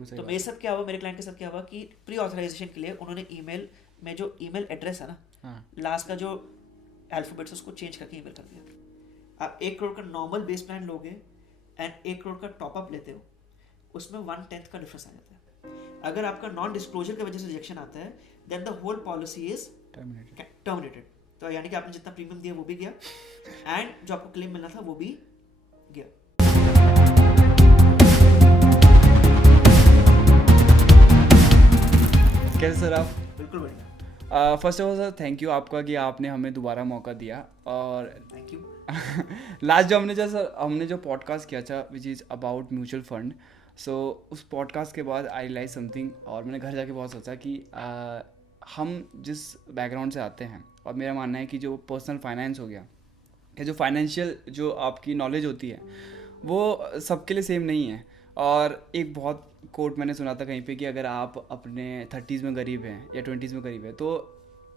बिल्कुल सही तो बात मेरे है। साथ क्या हुआ, मेरे क्लाइंट के साथ क्या हुआ कि प्री ऑथराइजेशन के लिए उन्होंने ईमेल में जो ईमेल एड्रेस है ना, हाँ लास्ट का जो अल्फाबेट्स उसको चेंज करके ईमेल कर दिया। आप 1 करोड़ का नॉर्मल बेस प्लान लोगे एंड 1 करोड़ का टॉपअप लेते हो, उसमें 1/10 का डिफरेंस आ जाता है। अगर आपका नॉन डिस्क्लोजर की वजह से रिजेक्शन आता है, then the whole policy is terminated. Terminated. तो यानी कि आपने जितना प्रीमियम दिया वो भी गया एंड जो आपको क्लेम मिलना था वो भी गया। कैसे सर आप? बिल्कुल बढ़िया, first of all sir thank you आपका कि आपने हमें दोबारा मौका दिया। और थैंक यू। लास्ट जो हमने जो पॉडकास्ट किया था which is about mutual fund, so उस पॉडकास्ट के बाद आई रियलाइज समथिंग, और मैंने घर जाके बहुत सोचा कि हम जिस बैकग्राउंड से आते हैं, और मेरा मानना है कि जो पर्सनल फाइनेंस हो गया या जो फाइनेंशियल जो आपकी नॉलेज होती है वो सबके लिए सेम नहीं है। और एक बहुत कोट मैंने सुना था कहीं पे कि अगर आप अपने 30s में गरीब हैं या 20s में गरीब हैं तो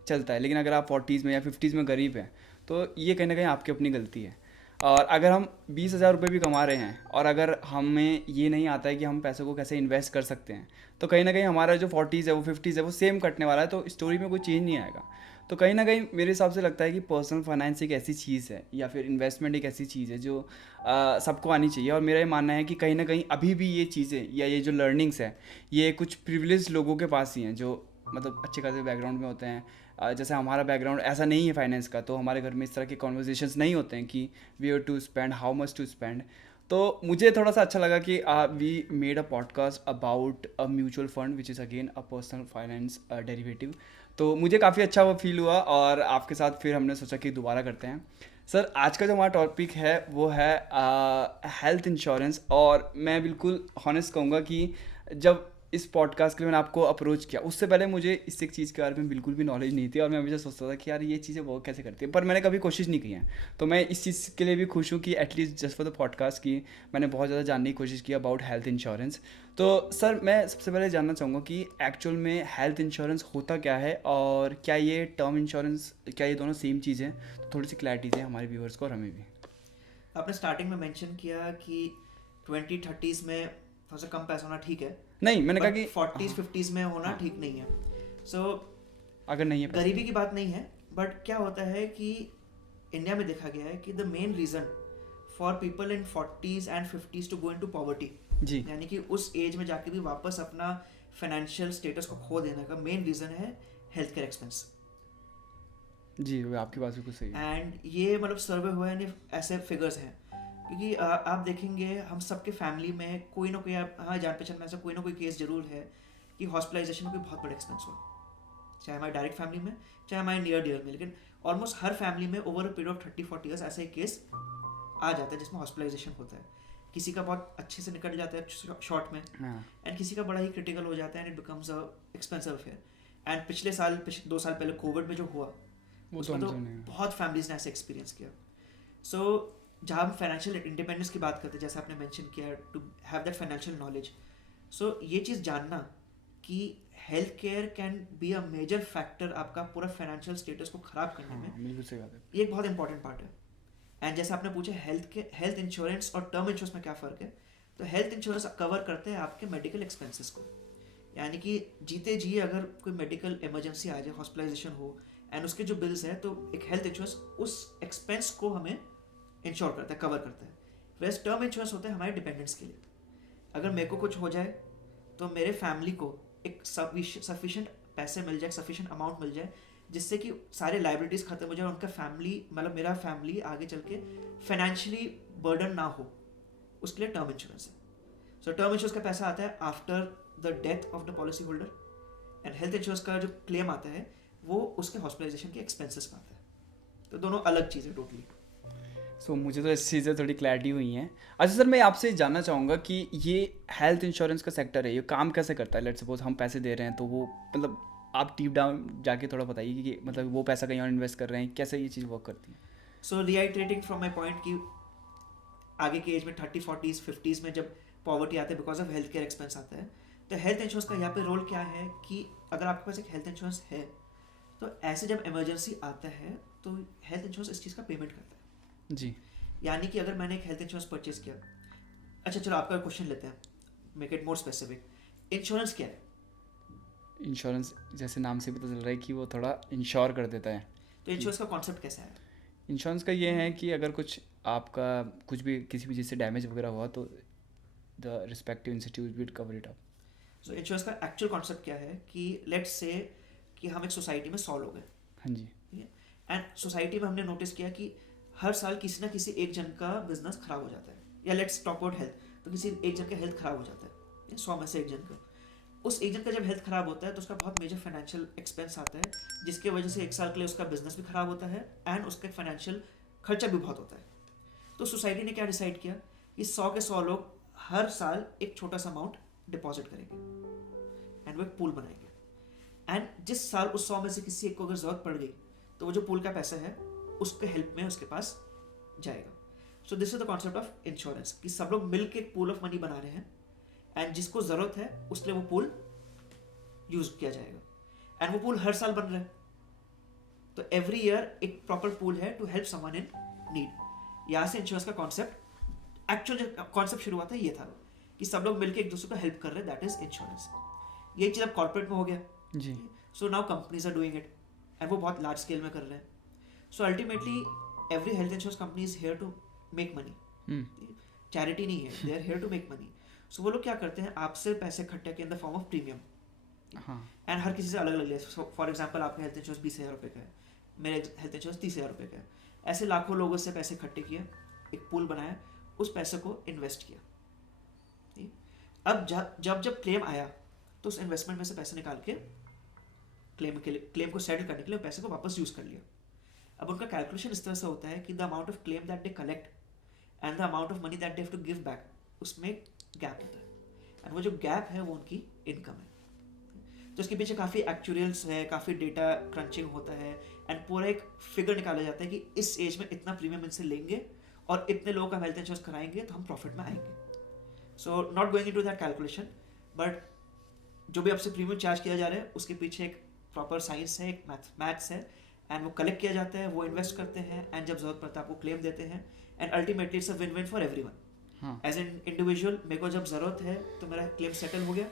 चलता है, लेकिन अगर आप 40s में या 50s में गरीब हैं तो ये कहीं ना कहीं आपकी अपनी गलती है। और अगर हम 20,000 रुपये भी कमा रहे हैं और अगर हमें ये नहीं आता है कि हम पैसों को कैसे इन्वेस्ट कर सकते हैं, तो कहीं ना कहीं हमारा जो 40s है वो 50s है वो सेम कटने वाला है, तो स्टोरी में कोई चेंज नहीं आएगा। तो कहीं ना कहीं मेरे हिसाब से लगता है कि पर्सनल फाइनेंस एक ऐसी चीज़ है या फिर इन्वेस्टमेंट एक ऐसी चीज़ है जो सबको आनी चाहिए। और मेरा ये मानना है कि कहीं ना कहीं अभी भी ये चीज़ें या ये जो लर्निंग्स है ये कुछ प्रिविलेज लोगों के पास ही हैं जो मतलब अच्छे खासे बैकग्राउंड में होते हैं। जैसे हमारा बैकग्राउंड ऐसा नहीं है फाइनेंस का, तो हमारे घर में इस तरह के कॉन्वर्जेशंस नहीं होते हैं कि we have to spend, how much to spend. तो मुझे थोड़ा सा अच्छा लगा कि we made a podcast about a mutual fund which is again a personal finance derivative. तो मुझे काफ़ी अच्छा वो फील हुआ और आपके साथ फिर हमने सोचा कि दोबारा करते हैं। सर आज का जो हमारा टॉपिक है वो है हेल्थ इंश्योरेंस। और मैं बिल्कुल हॉनेस्ट कहूँगा कि जब इस पॉडकास्ट के लिए मैंने आपको अप्रोच किया उससे पहले मुझे इस एक चीज़ के बारे में बिल्कुल भी नॉलेज नहीं थी, और मैं हमेशा सोचता था कि यार ये चीज़ें वो कैसे करती है, पर मैंने कभी कोशिश नहीं की है। तो मैं इस चीज़ के लिए भी खुश हूँ कि at least just for the podcast की मैंने बहुत ज़्यादा जानने की कोशिश की अबाउट हेल्थ इंश्योरेंस। तो सर मैं सबसे पहले जानना चाहूँगा कि एक्चुअल में हेल्थ इंश्योरेंस होता क्या है, और क्या ये टर्म इंश्योरेंस, क्या ये दोनों सेम चीज़ हैं? तो थोड़ी सी क्लैरिटी दें हमारे व्यूअर्स को और हमें भी। आपने स्टार्टिंग में मेंशन किया कि 20-30s में थोड़ा सा कम पैसा होना ठीक है, नहीं, मैंने कहा कि 40s-50s में होना हाँ, ठीक नहीं है। सो अगर नहीं है पैसा गरीबी की बात नहीं है, बट क्या होता है कि इंडिया में देखा गया है कि the main reason for people in 40s and 50s to go into poverty, जी यानी कि उस एज में जाके भी वापस अपना फाइनेंशियल स्टेटस को खो देने का मेन रीज़न है हेल्थ केयर एक्सपेंस। जी, वो आपकी बात बिल्कुल सही है। एंड ये मतलब सर्वे हुआ है, ऐसे फिगर्स हैं क्योंकि आप देखेंगे हम सबके फैमिली में कोई ना कोई, हाँ जान पहचान में ऐसा कोई ना कोई केस जरूर है कि हॉस्पिटलाइजेशन में कोई बहुत बड़ा एक्सपेंस हो, चाहे हमारे डायरेक्ट फैमिली में चाहे हमारे नियर डियर में, लेकिन ऑलमोस्ट हर फैमिली में over a period of 30-40 years ऐसा एक केस आ जाता है जिसमें हॉस्पिटलाइजेशन होता है। किसी का बहुत अच्छे से निकल जाता है शॉर्ट में, हाँ एंड किसी का बड़ा ही क्रिटिकल हो जाता है and it becomes a expensive affair. And पिछले 2 साल पहले कोविड में जो हुआ वो उसमें तो हमसे नहीं है। बहुत फैमिलीज ने ऐसे एक्सपीरियंस किया। सो जहाँ हम फाइनेंशियल इंडिपेंडेंस की बात करते हैं, जैसे आपने मेंशन किया to have that financial knowledge, so ये चीज़ जानना कि health care can be a major factor आपका पूरा फाइनेंशियल स्टेटस को ख़राब करने में, हाँ बिल्कुल सही बात है। ये एक बहुत इंपॉर्टेंट पार्ट है। एंड जैसे आपने पूछा हेल्थ इंश्योरेंस और टर्म इंश्योरेंस में क्या फ़र्क है, तो हेल्थ इंश्योरेंस कवर करते हैं आपके मेडिकल एक्सपेंसेस को, यानी कि जीते जी अगर कोई मेडिकल इमरजेंसी आ जाए, हॉस्पिटलाइजेशन हो एंड उसके जो बिल्स हैं, तो एक हेल्थ इंश्योरेंस उस एक्सपेंस को हमें इंश्योर करता है, कवर करता है। वैसे टर्म इंश्योरेंस होता है हमारे डिपेंडेंट्स के लिए। अगर मेरे को कुछ हो जाए तो मेरे फैमिली को एक सफिशिएंट पैसे मिल जाए, सफिशिएंट अमाउंट मिल जाए, जिससे कि सारे लाइबिलिटीज़ खत्म हो जाए, उनका फैमिली मतलब मेरा फैमिली आगे चल के फाइनेंशियली बर्डन ना हो, उसके लिए टर्म इंश्योरेंस है। सो टर्म इंश्योरेंस का पैसा आता है after the death of the policy holder, and health insurance का जो क्लेम आता है वो उसके हॉस्पिटलाइजेशन के एक्सपेंसेस में आता है। तो दोनों अलग चीज़ें टोटली। सो मुझे तो इस चीज़ से थोड़ी क्लैरिटी हुई है। अच्छा सर मैं आपसे जानना चाहूँगा कि ये हेल्थ इंश्योरेंस का सेक्टर है, ये काम कैसे करता है? लेट्स सपोज हम पैसे दे रहे हैं तो वो मतलब आप डीप डाउन जाके थोड़ा बताइए कि मतलब वो पैसा कहीं और इन्वेस्ट कर रहे हैं, कैसे ये चीज़ वर्क करती है? सो रिआइटरेटिंग फ्रॉम माई पॉइंट कि आगे के एज में 30-40s-50s में जब पॉवर्टी आते हैं because of health care expense आता है, तो हेल्थ इंश्योरेंस का यहाँ पे रोल क्या है कि अगर आपके पास एक हेल्थ इंश्योरेंस है तो ऐसे जब इमरजेंसी आता है तो हेल्थ इंश्योरेंस इस चीज़ का पेमेंट करता है। जी यानी कि अगर मैंने एक हेल्थ इंश्योरेंस परचेज किया, अच्छा चलो आपका क्वेश्चन लेते हैं, make it more specific insurance क्या है? इंश्योरेंस जैसे नाम से पता चल रहा है कि वो थोड़ा इंश्योर कर देता है। तो इंश्योरेंस का कॉन्सेप्ट कैसा है? इंश्योरेंस का ये है कि अगर कुछ आपका कुछ भी किसी भी चीज़ से डैमेज वगैरह हुआ तो the respective institute will cover it up. So insurance का एक्चुअल कॉन्सेप्ट क्या है कि लेट्स से कि हम एक सोसाइटी में 100 लोग हैं, हाँ जी। ठीक है, एंड सोसाइटी में हमने नोटिस किया कि हर साल किसी ना किसी एक जन का बिजनेस खराब हो जाता है, या लेट्स टॉक अबाउट हेल्थ, तो किसी एक जन का हेल्थ खराब हो जाता है, 100 में से एक जन का। उस एक जन का जब हेल्थ खराब होता है तो उसका बहुत मेजर फाइनेंशियल एक्सपेंस आता है, जिसके वजह से एक साल के लिए उसका बिजनेस भी खराब होता है एंड उसका फाइनेंशियल खर्चा भी बहुत होता है। तो सोसाइटी ने क्या डिसाइड किया कि 100 के 100 लोग हर साल एक छोटा सा अमाउंट डिपॉजिट करेंगे एंड वो एक पूल बनाएंगे, एंड जिस साल उस 100 में से किसी एक को अगर जरूरत पड़ गई तो वो जो पूल का पैसा है उसके हेल्प में उसके पास जाएगा। So this is the concept of insurance कि सब लोग मिलकर एक पूल ऑफ मनी बना रहे हैं एंड जिसको जरूरत है उसके लिए वो पूल यूज किया जाएगा, एंड वो पूल हर साल बन रहा है। तो एवरी ईयर एक प्रॉपर पूल है to help someone in need. यहाँ से इंश्योरेंस का कॉन्सेप्ट, एक्चुअल जो कॉन्सेप्ट शुरू हुआ था ये था कि सब लोग मिलकर एक दूसरे को हेल्प कर रहे हैं, दैट इज इंश्योरेंस। ये चीज अब कॉर्पोरेट में हो गया जी। So now companies are doing it and वो बहुत लार्ज स्केल में कर रहे हैं। So ultimately every health insurance company is here to make money, charity नहीं है, they are here to make money. So वो लोग क्या करते हैं, आपसे पैसे इकट्ठे के in the form of premium, हाँ। एंड हर किसी से अलग अलग ले। फॉर एग्जाम्पल आपका हेल्थ इंश्योरेंस 20,000 रुपये का है, मेरा हेल्थ इंश्योरेंस 30,000 रुपये का है। ऐसे लाखों लोगों से पैसे इकट्ठे किए, एक पूल बनाया, उस पैसे को इन्वेस्ट किया। अब जब क्लेम आया तो उस इन्वेस्टमेंट में से पैसे निकाल के क्लेम को सेटल करने के लिए पैसे को वापस यूज कर लिया। अब उनका कैलकुलेशन इस तरह से होता है कि the amount of claim that they collect and the amount of money that they have to give back, उसमें गैप होता है, एंड वो जो गैप है वो उनकी इनकम है। तो इसके पीछे काफ़ी एक्चुअलियल्स है, काफ़ी डेटा क्रंचिंग होता है, एंड पूरा एक फिगर निकाला जाता है कि इस एज में इतना प्रीमियम इनसे लेंगे और इतने लोगों का हेल्थ इंश्योरेंस कराएंगे तो हम प्रॉफिट में आएंगे। So not going into that calculation, but जो भी आपसे प्रीमियम चार्ज किया जा रहा है उसके पीछे एक प्रॉपर साइंस है, एक मैथ्स है, एंड वो कलेक्ट किया जाता है, वो इन्वेस्ट करते हैं, एंड जब जरूरत पड़ता है आपको क्लेम देते हैं, and ultimately it's a win win for everyone. As an individual मेरे को जब जरूरत है तो मेरा क्लेम सेटल हो गया,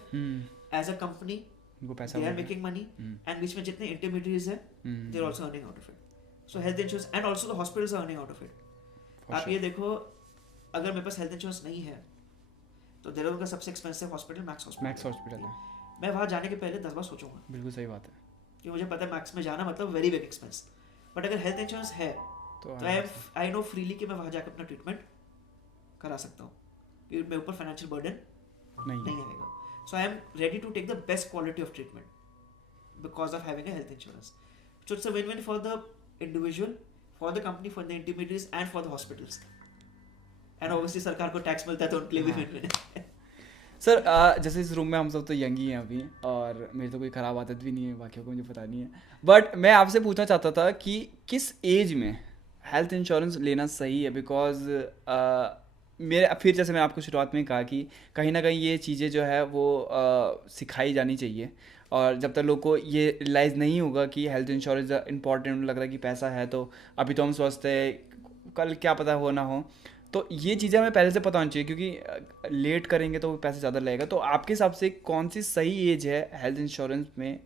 as a company they are making money, and बीच में जितने इंटरमीडिएट्स है they are also earning out of it. So health insurance and also the hospitals are earning out of it. आप ये देखो, अगर मेरे पास हेल्थ इंश्योरेंस नहीं है तो देहरादून का सबसे एक्सपेंसिव हॉस्पिटल मैक्स हॉस्पिटल है। मैं वहाँ जाने के पहले 10 बार सोचूंगा। बिल्कुल सही बात है कि मुझे पता है मैक्स में जाना मतलब वेरी बिग एक्सपेंस, बट अगर हेल्थ इंश्योरेंस है तो आई नो फ्रीली कि मैं वहाँ जाकर अपना ट्रीटमेंट करा सकता हूँ, कि मेरे ऊपर फाइनेंशियल बर्डन नहीं आएगा। So I am ready to take the best quality of treatment because of having a health insurance. So it's a win win for the individual, for the company, for the intermediates and for the hospitals, and obviously सरकार को tax मिलता है तो उनके लिए भी win win है। Sir जैसे इस रूम में हम सब तो यंग ही हैं अभी, और मेरी तो कोई ख़राब आदत भी नहीं है, बाकियों को मुझे पता नहीं है, बट मैं आपसे पूछना चाहता था कि किस एज में हेल्थ इंश्योरेंस लेना सही है, बिकॉज मेरे फिर जैसे मैं आपको शुरुआत में कहा कि कहीं ना कहीं ये चीज़ें जो है वो सिखाई जानी चाहिए, और जब तक लोग को ये रियलाइज़ नहीं होगा कि हेल्थ इंश्योरेंस इंपॉर्टेंट, लग रहा है कि पैसा है तो अभी तो हम स्वस्थ है, कल क्या पता हो ना हो, तो ये चीज़ें हमें पहले से पता होनी चाहिए, क्योंकि लेट करेंगे तो पैसा ज़्यादा लगेगा। तो आपके हिसाब से कौन सी सही एज है हेल्थ इंश्योरेंस में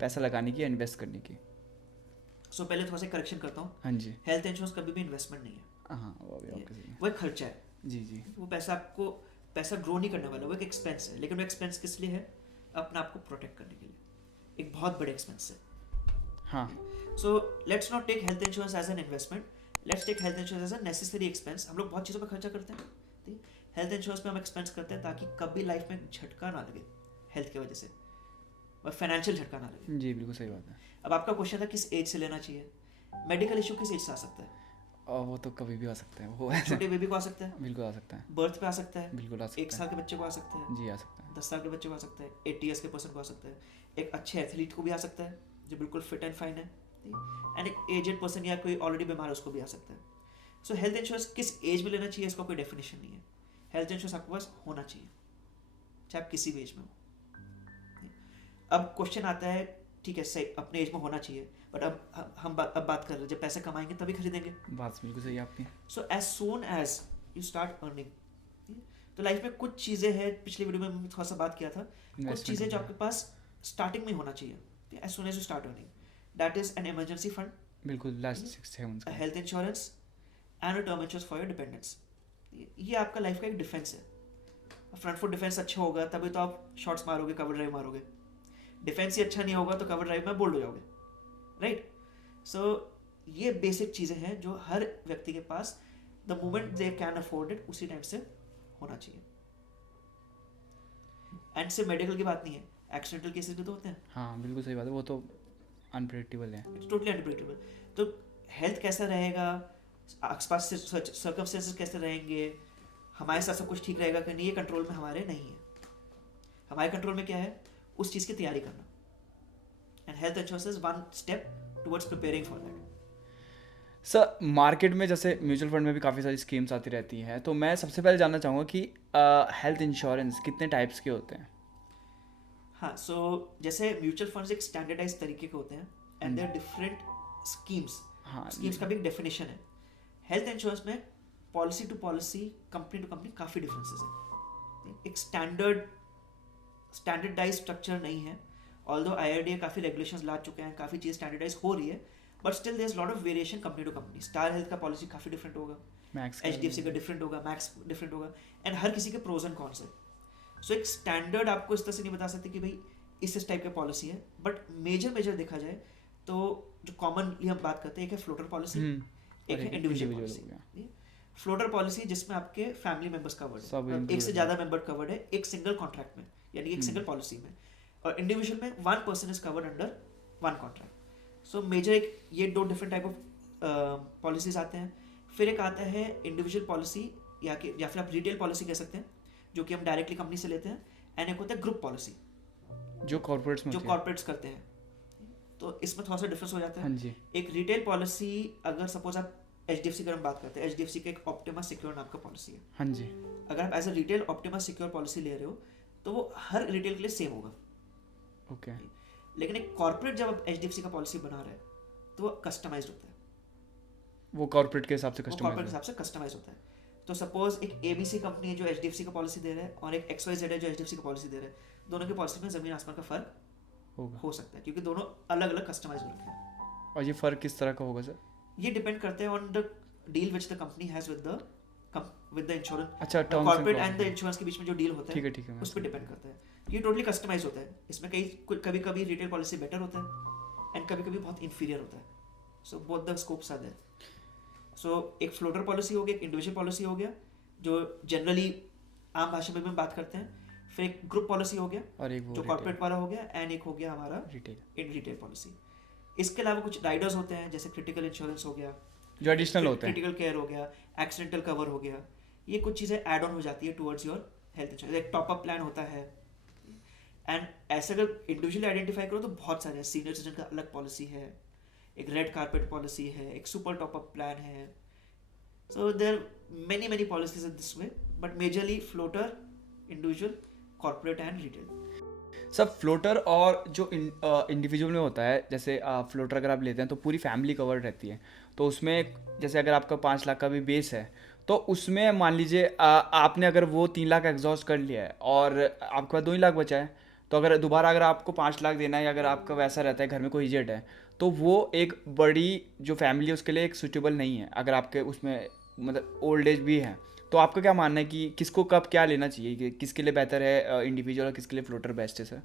पैसा लगाने की, इन्वेस्ट करने की? सो पहले थोड़ा सा करेक्शन करता हूँ। हाँ जी। हेल्थ इंश्योरेंस कभी भी इन्वेस्टमेंट नहीं है। हाँ, वो एक खर्चा है। जी जी। वो पैसा ग्रो नहीं करने वाला, वो एक एक्सपेंस है, लेकिन वो एक्सपेंस किस लिए है? अपने आप को प्रोटेक्ट करने के लिए, एक बहुत बड़े एक्सपेंस है। हाँ। So let's not take health insurance as an investment, let's take health insurance as a necessary expense. हम लोग बहुत चीज़ों पर खर्चा करते हैं, ठीक? हेल्थ इंश्योरेंस पे हम एक्सपेंस करते हैं ताकि कभी लाइफ में झटका ना लगे हेल्थ की वजह से, और फाइनेंशियल झटका ना लगे। जी बिल्कुल सही बात है। अब आपका क्वेश्चन था किस एज से लेना चाहिए। मेडिकल इशू किस एज से आ सकता है? और वो तो कभी भी आ सकता है, वो छोटे बेबी को आ सकता है, बिल्कुल आ सकता है, बर्थ पे आ सकता है, बिल्कुल आ सकता है, 1 साल के बच्चे को आ सकता है, जी आ सकता है, 10 साल के बच्चे को आ सकता है, 80 ईयर्स के पर्सन को आ सकता है, एक अच्छे एथलीट को भी आ सकता है जो बिल्कुल फिट एंड फाइन है, एंड एक एजेड पर्सन या कोई ऑलरेडी बीमार है उसको भी आ सकता है। सो हेल्थ इंश्योरेंस किस एज में लेना चाहिए इसका कोई डेफिनेशन नहीं है। हेल्थ इंश्योरेंस आपके पास होना चाहिए, चाहे आप किसी भी एज में हो। अब क्वेश्चन आता है, ठीक है सही अपने एज में होना चाहिए, बट अब हम बात कर रहे हैं जब पैसे कमाएंगे तभी खरीदेंगे। बात बिल्कुल सही है आपकी। So as soon as you start earning, तो लाइफ में कुछ चीज़ें हैं, पिछले वीडियो में मैंने थोड़ा सा बात किया था, कुछ चीज़ें जो आपके पास स्टार्टिंग में होना चाहिए, as soon as you start earning, that is an emergency fund, बिल्कुल लास्ट 6 मंथ्स का। Health insurance and a term insurance for your dependents. ये आपका लाइफ का एक डिफेंस है। फ्रंट फुट डिफेंस अच्छा होगा तभी तो आप शॉट्स मारोगे, कवर ड्राइव मारोगे। डिफेंस ही अच्छा नहीं होगा तो कवर ड्राइव में बोल्ड हो जाओगे, राइट? सो ये बेसिक चीज़ें हैं जो हर व्यक्ति के पास the moment they can afford it उसी टाइम से होना चाहिए। एंड सिर्फ मेडिकल की बात नहीं है, एक्सीडेंटल केसेस भी तो होते हैं। हाँ बिल्कुल सही बात है, वो तो अनप्रेडिक्टेबल है। It's totally unpredictable. तो हेल्थ कैसा रहेगा, आसपास से सर्कमस्टेंसेस कैसे रहेंगे, हमारे साथ सब कुछ ठीक रहेगा कि नहीं, ये कंट्रोल में हमारे नहीं है। हमारे कंट्रोल में क्या है, उस चीज़ की तैयारी करना। And health insurance is one step towards preparing for that. Sir market में जैसे म्यूचुअल फंड में भी काफ़ी सारी स्कीम्स आती रहती हैं, तो मैं सबसे पहले जानना चाहूँगा कि हेल्थ इंश्योरेंस कितने टाइप्स के होते हैं? हाँ, सो जैसे म्यूचुअल फंड्स एक स्टैंडर्डाइज तरीके के होते हैं एंड देयर डिफरेंट स्कीम्स। हाँ स्कीम्स का भी एक डेफिनेशन है। हेल्थ इंश्योरेंस में policy to policy, company to company काफ़ी डिफरेंसेस है। एक स्टैंडर्डाइज स्ट्रक्चर नहीं है। ऑल्दो IRDA काफ़ी रेगुलेशंस ला चुके हैं, काफ़ी चीज़ स्टैंडर्डाइज हो रही है, but still there is lot of variation company to company. Star Health का पॉलिसी काफ़ी डिफरेंट होगा, मैक्स HDFC का डिफरेंट होगा, मैक्स डिफरेंट होगा, एंड हर किसी के प्रोज एंड कॉन्स है। सो एक स्टैंडर्ड आपको इस तरह से नहीं बता सकते कि भाई इस टाइप की पॉलिसी है, बट मेजर देखा जाए तो जो कॉमनली हम बात करते हैं, एक है फ्लोटर पॉलिसी, एक है इंडिविजुअल पॉलिसी। फ्लोटर पॉलिसी जिसमें आपके फैमिली मेंबर्स कवर्ड है, एक से ज़्यादा मेंबर कवर्ड है एक सिंगल कॉन्ट्रैक्ट में, यानी एक सिंगल पॉलिसी में। और इंडिविजुअल में 1 person is covered under 1 contract. So major एक ये 2 डिफरेंट टाइप ऑफ पॉलिसीज आते हैं। फिर एक आता है इंडिविजुअल पॉलिसी या फिर आप रिटेल पॉलिसी कह सकते हैं, जो कि हम डायरेक्टली कंपनी से लेते हैं। एंड एक होता है ग्रुप पॉलिसी, जो कॉर्पोरेट्स करते हैं। तो इसमें थोड़ा सा डिफरेंस हो जाता है। हाँ जी। एक रिटेल पॉलिसी, अगर सपोज आप HDFC की हम बात करते हैं, HDFC का एक ऑप्टिमा सिक्योर नाम का पॉलिसी है। हाँ जी। अगर आप as a retail Optima Secure policy ले रहे हो तो वो हर रिटेल के लिए सेम होगा। ओके। लेकिन एक कॉर्पोरेट जब आप HDFC का पॉलिसी बना रहे हैं तो वो कस्टमाइज्ड होता है, वो कॉर्पोरेट के हिसाब से कस्टमाइज होता है। तो सपोज एक ABC कंपनी है जो HDFC का पॉलिसी दे रहा है, और एक XYZ है जो HDFC का पॉलिसी दे रहा है। दोनों की पॉलिसी में जमीन आसमान का फर्क हो सकता है, क्योंकि दोनों अलग अलग कस्टमाइज हो रखे हैं। और ये फ़र्क किस तरह का होगा सर? ये डिपेंड करते हैं on the deal which the company has with the insurance. अच्छा, कॉर्पोरेट एंड द इंश्योरेंस के बीच में जो डील होता है, ठीक है उस पर डिपेंड करता है। ये टोटली कस्टमाइज होता है। इसमें कभी कभी रिटेल पॉलिसी बेटर होता है एंड कभी कभी बहुत इंफीरियर होता है। So both the scopes are there. So एक फ्लोटर पॉलिसी हो गया, एक इंडिविजुअल पॉलिसी हो गया जो जनरली आम भाषा में बात करते हैं। फिर एक ग्रुप पॉलिसी हो गया, और एक वो जो कॉर्पोरेट वाला हो गया, एंड एक हो गया हमारा रिटेल पॉलिसी। इसके अलावा कुछ राइडर्स होते हैं, जैसे क्रिटिकल इंश्योरेंस हो गया, जो एडिशनल होते हैं, क्रिटिकल केयर हो गया, एक्सीडेंटल कवर हो गया। ये कुछ चीज़ें ऐड ऑन हो जाती है टुवर्ड्स योर हेल्थ इंश्योरेंस। एक टॉप अप प्लान होता है। एंड ऐसे अगर इंडिविजुअली आइडेंटिफाई करो तो बहुत सारे हैं। सीनियर सिटीजन का अलग पॉलिसी है, एक रेड कारपेट पॉलिसी है, एक सुपर टॉप अप प्लान है। So there many policies in this way, but majorly floater, individual, corporate and retail. सब फ्लोटर और जो इंडिविजुअल में होता है, जैसे फ्लोटर अगर आप लेते हैं तो पूरी फैमिली कवर्ड रहती है। तो उसमें जैसे अगर आपका 5 लाख का भी बेस है तो उसमें मान लीजिए आपने अगर वो 3 लाख एग्जॉस्ट कर लिया है और आपके पास 2 ही लाख बचा है, तो अगर दोबारा अगर आपको 5 लाख देना है, या अगर आपका वैसा रहता है घर में कोई एजेड है, तो वो एक बड़ी जो फैमिली है उसके लिए एक सूटेबल नहीं है। अगर आपके उसमें मतलब ओल्ड एज भी है, तो आपका क्या मानना है कि किसको कब क्या लेना चाहिए, कि किसके लिए बेहतर है इंडिविजुअल और किसके लिए फ्लोटर बेस्ट है सर?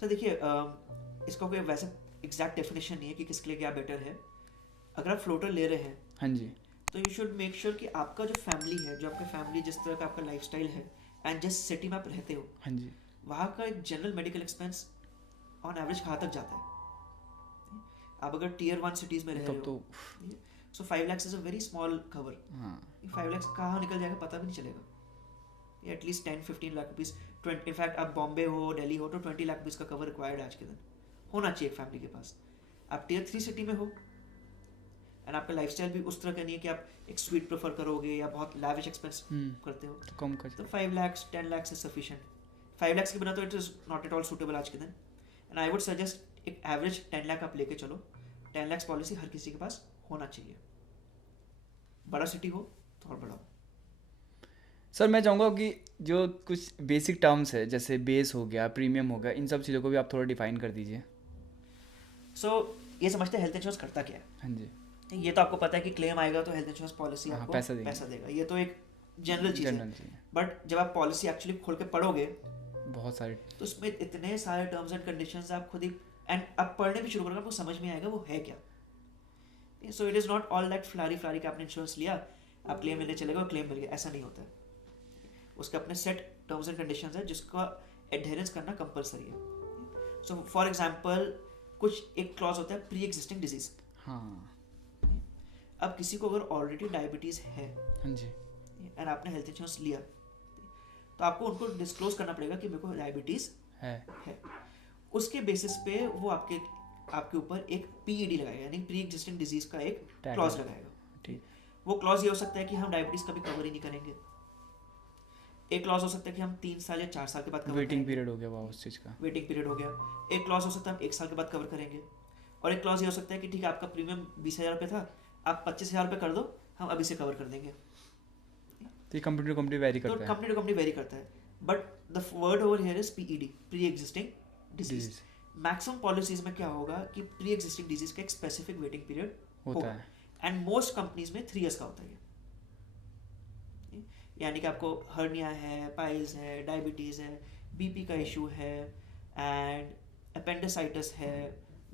सर देखिए, इसका कोई वैसे एग्जैक्ट डेफिनेशन नहीं है कि किसके लिए क्या बेटर है। अगर आप फ्लोटर ले रहे हैं, हाँ जी, तो यू शुड मेक श्योर कि आपका जो फैमिली है, जो आपका फैमिली जिस तरह का आपका लाइफस्टाइल है एंड जिस सिटी में आप रहते हो, हाँ जी, वहाँ का एक general medical expense on average कहाँ तक जाता है। आप अगर टियर 1 सिटीज़ में रह रहे हो सो 5 lakhs is a very small cover. 5 lakhs कहाँ निकल जाएगा पता भी नहीं चलेगा। एटलीस्ट 10-15 लाख रुपीज़, इनफैक्ट आप बॉम्बे हो, दिल्ली हो, तो 20 लाख रुपीज़ का कवर रिक्वायर्ड आज के दिन होना चाहिए एक फैमिली के पास। आप टियर 3 सिटी में हो एंड आपका लाइफस्टाइल भी उस तरह का नहीं है कि आप एक स्वीट प्रेफर करोगे या बहुत लैविश एक्सपेंस करते हो, तो कम कर, तो 5 lakhs 10 lakhs is sufficient. 5 lakhs के बिना तो it is not at all suitable आज के दिन। एंड आई वुड सजेस्ट एक एवरेज 10 लाख आप लेके चलो। 10 lakhs पॉलिसी हर किसी के पास होना चाहिए, बड़ा सिटी हो तो और बड़ा हो। सर मैं चाहूँगा कि जो कुछ बेसिक टर्म्स है जैसे बेस हो गया, प्रीमियम हो गया, इन सब चीज़ों को भी आप थोड़ा डिफाइन कर दीजिए। ये समझते हैं हेल्थ इंश्योरेंस करता क्या है। हाँ जी। ये तो आपको पता है कि क्लेम आएगा तो हेल्थ इंश्योरेंस पॉलिसी हाँ, आपको पैसा देंगे। पैसा देगा, ये तो एक जनरल चीज़ है। जनरल चीज़ बट जब आप पॉलिसी एक्चुअली खोल के पढ़ोगे बहुत सारे। तो उसमें इतने सारे टर्म्स एंड कंडीशंस आप खुद ही एंड आप पढ़ने भी शुरू करोगे, आपको समझ में आएगा वो है क्या। So it is not all that flowery flowery का आपने इंश्योरेंस लिया, आप क्लेम लेने चले गए, क्लेम मिल गया, ऐसा नहीं होता है। उसके अपने सेट टर्म्स एंड कंडीशंस है जिसका एडहेरेंस करना कंपलसरी है। सो फॉर एग्जांपल कुछ एक क्लॉज होता है प्री एग्जिस्टिंग डिजीज। हाँ। अब किसी को अगर ऑलरेडी डायबिटीज़ है हाँ जी। एंड आपने हेल्थ इंश्योरेंस लिया तो आपको उनको डिस्क्लोज करना पड़ेगा कि मेरे को डायबिटीज़ है। उसके बेसिस पे वो आपके ऊपर एक पीईडी लगाएगा, यानी प्री एग्जिस्टिंग डिजीज का एक क्लॉज लगाएगा। ठीक। वो क्लॉज ये हो सकता है कि हम डायबिटीज़ कभी कवर ही नहीं करेंगे। एक क्लॉज हो सकता है कि हम 3 साल या 4 साल के बाद कवर वेटिंग पीरियड हो गया वहाँ उस चीज़ का। वेटिंग पीरियड हो गया। एक क्लॉज हो सकता है हम 1 साल के बाद कवर करेंगे। और एक क्लॉज ये हो सकता है कि ठीक है आपका प्रीमियम 20,000 रुपये था, आप 25,000 रुपये कर दो, हम अभी से कवर कर देंगे। तो ये कंपनी टू कंपनी वेरी करता है। कंपनी टू कंपनी वेरी करता है, but the word over here is PED, pre existing disease. Maximum policies में क्या होगा कि प्री एग्जिस्टिंग डिजीज का एक स्पेसिफिक वेटिंग पीरियड होता है एंड मोस्ट कंपनीज में 3 इयर्स का होता है। यानी कि आपको हर्निया है, पाइल्स है, डायबिटीज़ है, बीपी का इशू है एंड अपेंडिसाइटिस है,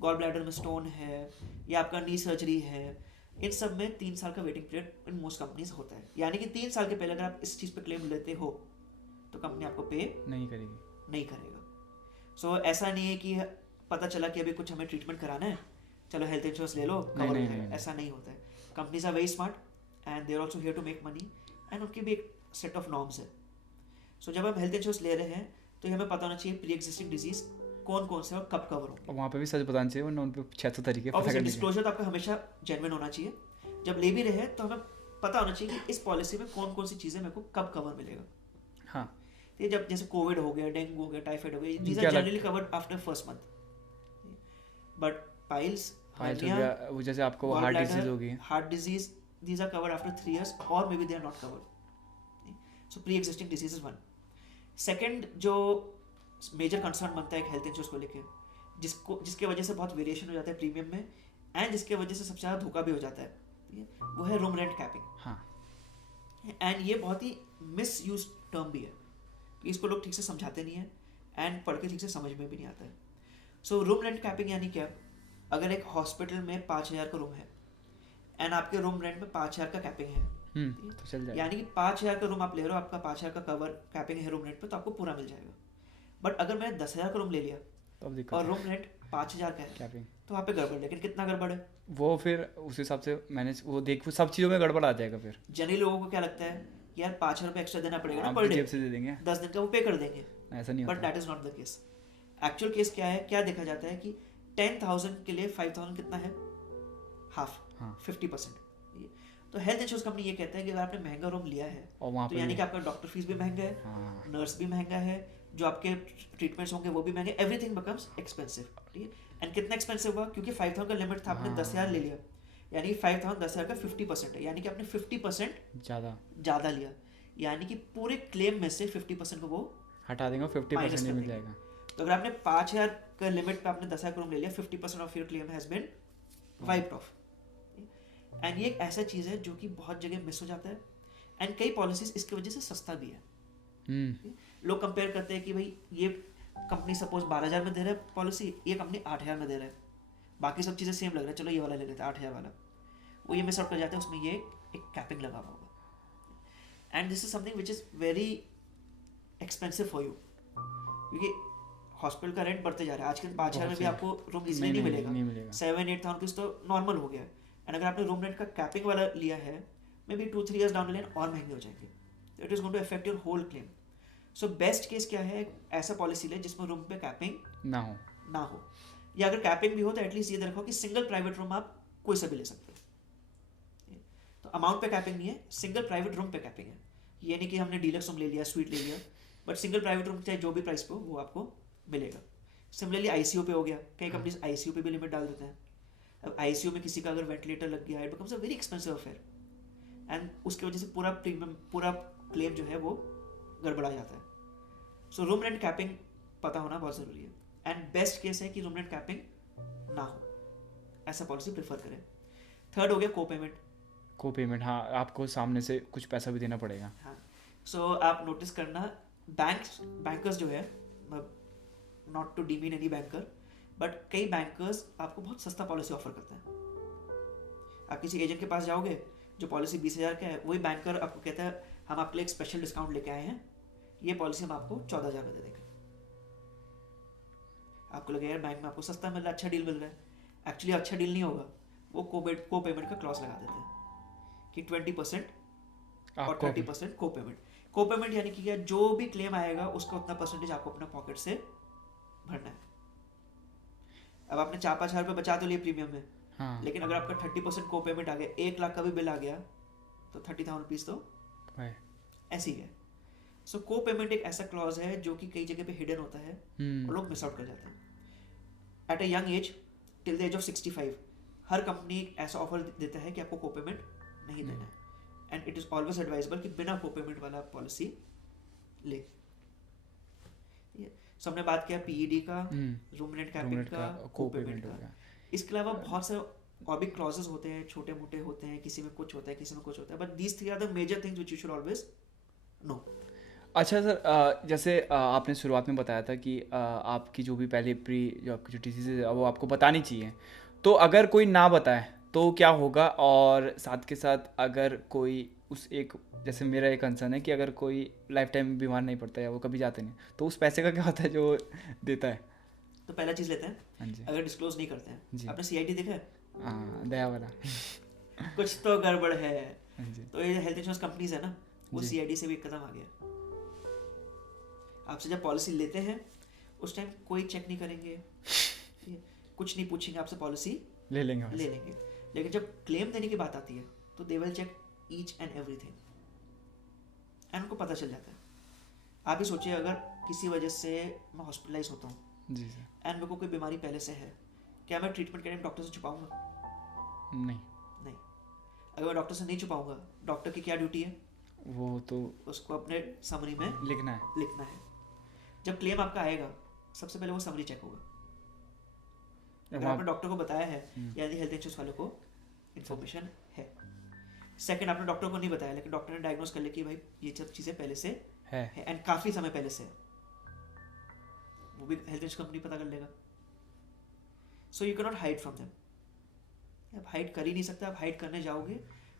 गॉल ब्लैडर में स्टोन है या आपका नी सर्जरी है, इन सब में 3 साल का waiting period in most companies होता है। यानी कि 3 साल के पहले अगर आप इस चीज़ पे क्लेम लेते हो तो कंपनी आपको पे नहीं करेगा। सो ऐसा नहीं है कि पता चला कि अभी कुछ हमें ट्रीटमेंट कराना है, चलो हेल्थ इंश्योरेंस ले लो, कवर हो जाएगा, ऐसा नहीं होता है। Companies are very smart and they are also here to make money and उनकी भी एक सेट ऑफ नॉर्म्स है। सो जब हम हेल्थ इंश्योरेंस ले रहे हैं तो हमें पता होना चाहिए प्री एग्जिस्टिंग डिजीज कौन से और कब कवर होंगे। और वहाँ पे भी सच बताना चाहिए, वरना उन पे 600 तरीके पता और करने के। डिस्क्लोजर तो आपका हमेशा जेन्युइन होना चाहिए। जब ले भी रहे हैं तो हमें पता होना चाहिए कि इस पॉलिसी में कौन सी चीज़ें मेरे को कब कवर मिलेगा। हाँ। ये जब जैसे कोविड हो गया, डेंगू हो गया, टाइफाइड हो गया, these are generally covered after first month. But piles हो गया, वो जैसे आपको हार्ट डिजीज होगी, heart disease, these are covered after 3 years or maybe they are not covered. So pre-existing disease is one. Second जो major concern बनता है एक हेल्थ इंश्योरेंस को लेके, जिसके वजह से बहुत वेरिएशन हो जाता है प्रीमियम में एंड जिसके वजह से सबसे ज़्यादा धोखा भी हो जाता है, वो है रूम रेंट कैपिंग। हाँ। एंड ये बहुत ही मिस यूज टर्म भी है, इसको लोग ठीक से समझाते नहीं है एंड पढ़ के ठीक से समझ में भी नहीं आता है। सो रूम रेंट कैपिंग यानी क्या, अगर एक हॉस्पिटल में 5,000 का रूम है एंड आपके रूम रेंट में 5,000 का कैपिंग है, तो चल जाएगा। यानी कि 5,000 का रूम आप ले रहे हो, आपका 5,000 का कवर कैपिंग है रूम रेंट पे, तो आपको पूरा मिल जाएगा। बट अगर मैंने 10,000 का रूम ले लिया तो और रूम रेंट 5,000 का है कैपिंग, तो वहाँ पे गड़बड़। लेकिन कितना गड़बड़ है वो फिर उस हिसाब से मैनेज, वो देख सब चीज़ों में गड़बड़ आ जाएगा। फिर जनरली लोगों को क्या लगता है कि यार 5,000 रुपये एक्स्ट्रा देना पड़ेगा ना आप पर डे, जेब से दे देंगे, 10 दिन का वो पे कर देंगे। ऐसा नहीं बट होता। That is not the case. Actual case क्या है, क्या देखा जाता है कि 10,000 के लिए 5,000 कितना है, हाफ, 50%। तो हेल्थ इंश्योरेंस कंपनी ये कहता है कि अगर आपने महंगा रूम लिया है और वहाँ तो पे यानी कि आपका डॉक्टर फीस भी महंगा है, हाँ, नर्स भी महंगा है, जो आपके ट्रीटमेंट्स होंगे वो भी महंगे, एवरीथिंग बिकम्स एक्सपेंसिव। ठीक है, एंड कितना एक्सपेंसिव हुआ, क्योंकि 5,000 का लिमिट था, आपने 10,000 ले लिया, यानी 5,000 10,000 का 50% है, यानी कि आपने 50% ज़्यादा लिया, यानी कि पूरे क्लेम में से 50% को वो हटा देंगे, 50% मिल जाएगा। तो अगर आपने 5,000 का लिमिट पे आपने 10,000 का रूम ले लिया, 50% of your claim has been wiped off. And ये एक ऐसा चीज़ है जो कि बहुत जगह मिस हो जाता है एंड कई पॉलिसीज इसकी वजह से सस्ता भी है। लोग कंपेयर करते हैं कि भाई ये कंपनी सपोज 12,000 में दे रहा है पॉलिसी, ये कंपनी 8,000 में दे रहा है, बाकी सब चीज़ें सेम लग रहा है, चलो ये वाला ले लेते हैं 8,000 वाला। वो ये मिस आउट कर जाते हैं, उसमें ये एक कैपिंग लगा हुआ होगा and this is something which is very expensive for you, क्योंकि हॉस्पिटल का रेंट बढ़ते जा रहा है। आजकल 5,000 में भी आपको रूम इजीली नहीं मिलेगा, 7-8,000 रुपीज़ तो नॉर्मल हो गया है। एंड अगर आपने रूम रेंट का कैपिंग वाला लिया है, may be 2-3 years down the line और महंगे हो जाएंगे, तो it is going to affect your whole claim. So best case क्या है, ऐसा पॉलिसी ले जिसमें रूम पे कैपिंग ना हो, या अगर कैपिंग भी हो तो एटलीस्ट ये रखो कि सिंगल प्राइवेट रूम आप कोई सा भी ले सकते हो। तो अमाउंट पे कैपिंग नहीं है, सिंगल प्राइवेट रूम पे कैपिंग है। ये नहीं कि हमने डीलक्स रूम ले लिया, स्वीट ले लिया, बट सिंगल प्राइवेट रूम चाहे जो भी प्राइस पे हो वो आपको मिलेगा। सिमिलरली आईसीयू पे हो गया, कई कंपनीज आईसीयू पे भी लिमिट डाल देते हैं। अब आईसीयू में किसी का अगर वेंटिलेटर लग गया, it becomes a very expensive affair and उसकी वजह से पूरा प्रीमियम, पूरा क्लेम जो है वो गड़बड़ा जाता है. सो रूम रेंट कैपिंग पता होना बहुत ज़रूरी है. एंड बेस्ट केस है कि रूम रेंट कैपिंग ना हो, ऐसा पॉलिसी प्रेफर करें. थर्ड हो गया को पेमेंट. हाँ, आपको सामने से कुछ पैसा भी देना पड़ेगा. हाँ, सो आप नोटिस करना बैंकर्स जो है, not to demean any banker, but कई बैंकर्स आपको बहुत सस्ता पॉलिसी ऑफर करते हैं. आप किसी एजेंट के पास जाओगे जो पॉलिसी 20,000 का है, वही बैंकर आपको कहता है हम आपके लिए एक स्पेशल डिस्काउंट लेके आए हैं, ये पॉलिसी हम आपको 14,000 में दे देंगे. आपको लगेगा यार बैंक में आपको सस्ता मिल रहा है, अच्छा डील मिल रहा है. एक्चुअली अच्छा डील नहीं होगा, वो को पेमेंट का क्लॉज लगा देते हैं कि 20% और 30% को पेमेंट यानी कि जो भी क्लेम आएगा उसका उतना परसेंटेज आपको अपना पॉकेट से भरना है. अब आपने 4-5 हज़ार रुपये बचा तो लिए प्रीमियम में, हाँ. लेकिन अगर आपका 30% को पेमेंट आ गया, 1 लाख का भी बिल आ गया, तो 30,000 रुपीज़ तो ऐसे ही है. सो को पेमेंट एक ऐसा क्लॉज है जो कि कई जगह पे हिडन होता है और लोग मिस आउट कर जाते हैं. At a young age, till the age of 65, हर कंपनी ऐसा ऑफर देता है कि आपको को पेमेंट नहीं देना है. And it is always advisable कि बिना को पेमेंट वाला पॉलिसी ले. सो हमने बात किया पीईडी का, रूम रेंट कैपिंग का, को पेमेंट का. इसके अलावा बहुत सारे और भी क्लॉजेस होते हैं, छोटे मोटे होते हैं, किसी में कुछ होता है, किसी में कुछ होता है, but these three are the major things which you should always know. अच्छा सर, जैसे आपने शुरुआत में बताया था कि आपकी जो भी पहले जो आपकी जो टीसीस है वो आपको बतानी चाहिए. तो अगर कोई ना बताए तो क्या होगा, और साथ के साथ अगर कोई जैसे मेरा एक कंसर्न है कि अगर कोई लाइफ टाइम बीमार नहीं पड़ता या वो कभी जाते नहीं, तो उस पैसे का क्या होता है जो देता है? तो पहला चीज़ लेते हैं, हाँ जी. अगर डिस्क्लोज नहीं करते हैं. आपने सीआईडी देखा है? हाँ, दया वाला. कुछ तो गड़बड़ है. हाँ जी. तो ये हेल्थ इंश्योरेंस कंपनीज है ना, वो सीआईडी से भी एक कदम आ गया. आपसे जब पॉलिसी लेते हैं उस टाइम कोई चेक नहीं करेंगे, कुछ नहीं पूछेंगे आपसे, पॉलिसी ले लेंगे. लेकिन जब क्लेम देने की बात आती है तो they will check each and everything, and उनको पता चल जाता है. आप ही सोचिए, अगर किसी वजह से मैं हॉस्पिटलाइज होता हूँ जी सर, एंड मेरे को कोई बीमारी पहले से है, क्या मैं ट्रीटमेंट के टाइम डॉक्टर से छुपाऊंगा? नहीं. अगर मैं डॉक्टर से नहीं छुपाऊंगा, डॉक्टर की क्या ड्यूटी है? वो तो उसको अपने समरी में लिखना है. जब क्लेम आपका आएगा सबसे पहले वो समरी चेक होगा. अगर आपने डॉक्टर को बताया है, यानी हेल्थ इंश्योरेंस वाले को इन्फॉर्मेशन है. सेकंड, आपने डॉक्टर को नहीं बताया, लेकिन डॉक्टर ने डायग्नोस कर लिया कि भाई ये सब चीज़ें पहले से है एंड काफ़ी समय पहले से है, वो भी हेल्थ इंश्योरेंस कंपनी पता कर लेगा. So you can not hide from them. आप हाइड कर ही नहीं सकते. आप हाइड करने जाओगे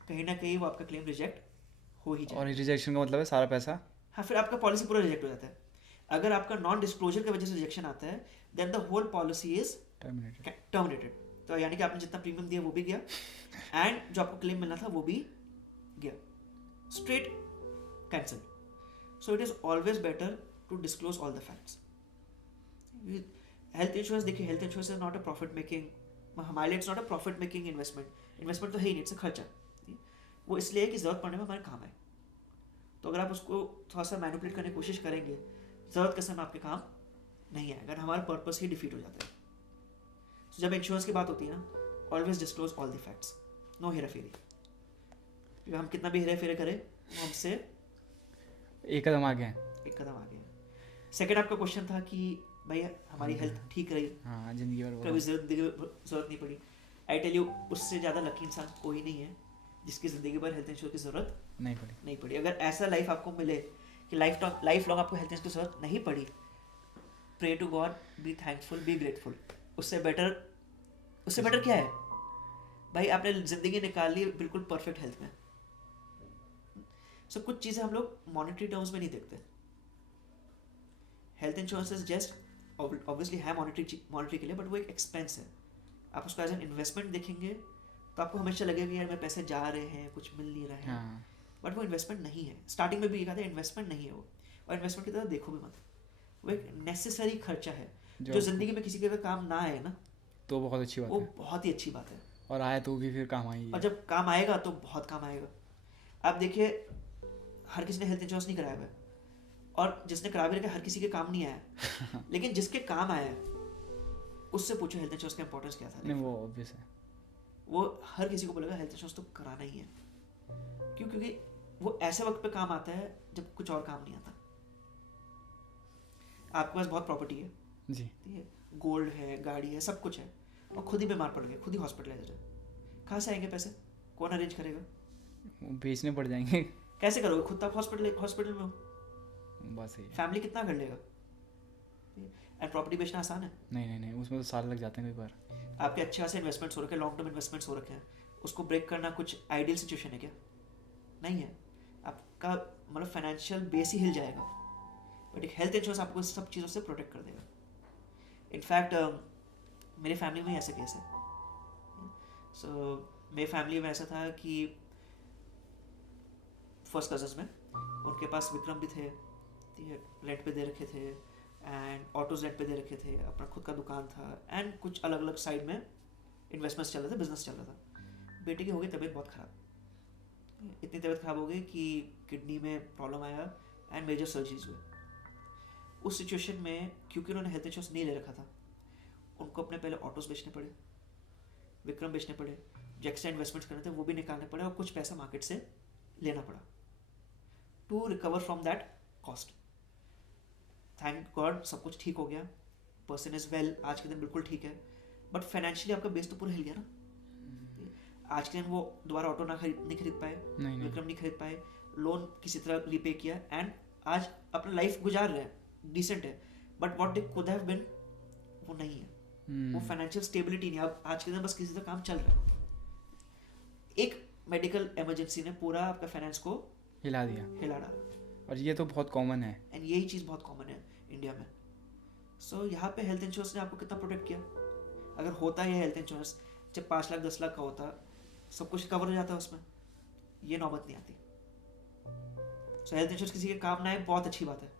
कहीं ना कहीं वो आपका क्लेम रिजेक्ट हो ही जाए. और रिजेक्शन का मतलब है सारा पैसा. हाँ, फिर आपका पॉलिसी पूरा रिजेक्ट हो जाता है. अगर आपका नॉन डिस्क्लोजर की वजह से रिजेक्शन आता है, then the whole policy is terminated. तो यानी कि आपने जितना प्रीमियम दिया वो भी गया, एंड जो आपको क्लेम मिलना था वो भी गया, straight cancel. So it is always better to disclose all the facts. Health insurance देखिए, health insurance is not a profit making, हमारे लिए it's not a profit making investment तो है ही नहीं, इट्स अ खर्चा. वो इसलिए है कि जरूरत पड़ने में हमारे काम है. तो अगर आप उसको थोड़ा सा मैनिपुलेट करने की कोशिश करेंगे, जरूरत के समय आपके काम नहीं है, अगर हमारा पर्पस ही डिफीट हो जाता है. तो जब इंश्योरेंस की बात होती है ना, always disclose all the facts, no हेरा फेरी. क्योंकि हम कितना भी हेरा फेरी करें, वो हमसे एक कदम आगे. सेकंड, आपका क्वेश्चन था कि भाई हमारी हेल्थ ठीक रही, हाँ, जिंदगी भर कभी जरूरत नहीं पड़ी. आई टेल यू, उससे ज़्यादा लकी इंसान कोई नहीं है जिसकी ज़िंदगी भर हेल्थ इंश्योरेंस की ज़रूरत नहीं पड़ी. अगर ऐसा लाइफ आपको मिले कि लाइफ लॉन्ग आपको हेल्थ इंश्योरेंस की ज़रूरत नहीं पड़ी, pray to God, be thankful, be grateful. उससे बेटर क्या है भाई? आपने ज़िंदगी निकाल ली बिल्कुल परफेक्ट हेल्थ में. सो कुछ चीज़ें हम लोग मॉनेटरी टर्म्स में नहीं देखते. Health insurance is just obviously है मॉनेटरी के लिए, बट वो एक एक्सपेंस है. आप उसको एज एन इन्वेस्टमेंट देखेंगे तो आपको हमेशा लगेगा यार मेरे पैसे जा रहे हैं, कुछ मिल नहीं रहा है. हाँ. बट वो इन्वेस्टमेंट नहीं है. स्टार्टिंग में भी ये कहा था इन्वेस्टमेंट नहीं है वो, और इन्वेस्टमेंट की तरह देखो भी मत. वो एक नेसेसरी खर्चा है जो जिंदगी में किसी के अगर काम ना आए ना, तो बहुत अच्छी बात वो है. बहुत ही अच्छी बात है. और आए तो भी फिर काम आएगी. और जब काम आएगा तो बहुत काम आएगा. आप देखिए, हर किसी ने हेल्थ इंश्योरेंस नहीं कराया हुआ है, और जिसने करा भी रखा हर किसी के काम नहीं आया. लेकिन जिसके काम आया उससे पूछो हेल्थ इंश्योरेंस का इंपॉर्टेंस क्या था. नहीं, वो ऑब्वियस है. वो हर किसी को बोलेगा हेल्थ इंश्योरेंस तो कराना ही है. क्यों? क्योंकि वो ऐसे वक्त पे काम आता है जब कुछ और काम नहीं आता। आपके पास बहुत प्रॉपर्टी है जी, ठीक है, गोल्ड है, गाड़ी है, सब कुछ है, और खुद ही बीमार पड़ गए, खुद ही हॉस्पिटलाइज है, कहाँ से आएंगे पैसे? कौन अरेंज करेगा? वो बेचने पड़ जाएंगे। कैसे करोगे? खुद तक हॉस्पिटल में हो, बस सही है। फैमिली कितना कर लेगा? एंड प्रॉपर्टी बेचना आसान है? नहीं, उसमें तो साल लग जाते हैं कई बार। आपके अच्छे खासे इन्वेस्टमेंट्स हो रखे हैं, लॉन्ग टर्म इन्वेस्टमेंट्स हो रखे हैं, उसको ब्रेक करना कुछ आइडियल सिचुएशन है क्या? नहीं है। आपका मतलब फाइनेंशियल बेस ही हिल जाएगा, बट एक हेल्थ इंश्योरेंस आपको सब चीज़ों से प्रोटेक्ट कर देगा। इनफैक्ट मेरे फैमिली में ऐसा केस है। सो मेरी फैमिली में ऐसा था कि फर्स्ट कजन्स में उनके पास विक्रम भी थे, रेंट पे दे रखे थे, एंड ऑटोज रेंट पे दे रखे थे, अपना खुद का दुकान था, एंड कुछ अलग अलग साइड में इन्वेस्टमेंट्स चल रहे थे, बिजनेस चल रहा था। बेटे की हो गई तबीयत बहुत ख़राब, इतनी तबीयत ख़राब हो गई कि किडनी में प्रॉब्लम आया एंड मेजर सर्जरीज हुए। उस सिचुएशन में क्योंकि उन्होंने हेल्थ इंश्योरेंस नहीं ले रखा था, उनको अपने पहले ऑटोज बेचने पड़े, विक्रम बेचने पड़े, जो एक्स्ट्रा इन्वेस्टमेंट्स करने थे वो भी निकालने पड़े, और कुछ पैसा मार्केट से लेना पड़ा to recover from that cost. Thank God सब कुछ ठीक हो गया, पर्सन इज वेल, आज के दिन बिल्कुल ठीक है, बट फाइनेंशियली आपका बेस तो पूरा हिल गया ना। आज के दिन वो दोबारा ऑटो नहीं खरीद पाए, विक्रम नहीं खरीद पाए, लोन किसी तरह रिपे किया, एंड आज अपना लाइफ गुजार रहे हैं, डिसेंट है, but what they could have been वो नहीं है। वो फाइनेंशियल स्टेबिलिटी नहीं। अब आज के दिन बस किसी तरह काम चल रहा है। एक मेडिकल इमरजेंसी ने पूरा आपका फाइनेंस को हिला डाला, और ये तो बहुत कॉमन है, एंड यही चीज़ बहुत कॉमन है इंडिया में। सो यहाँ पे हेल्थ इंश्योरेंस ने आपको कितना प्रोटेक्ट किया? अगर होता है हेल्थ इंश्योरेंस जब 5 लाख 10 लाख का होता, सब कुछ कवर हो जाता है उसमें, ये नौबत नहीं आती। सो हेल्थ इंश्योरेंस किसी के काम ना आए बहुत अच्छी बात है,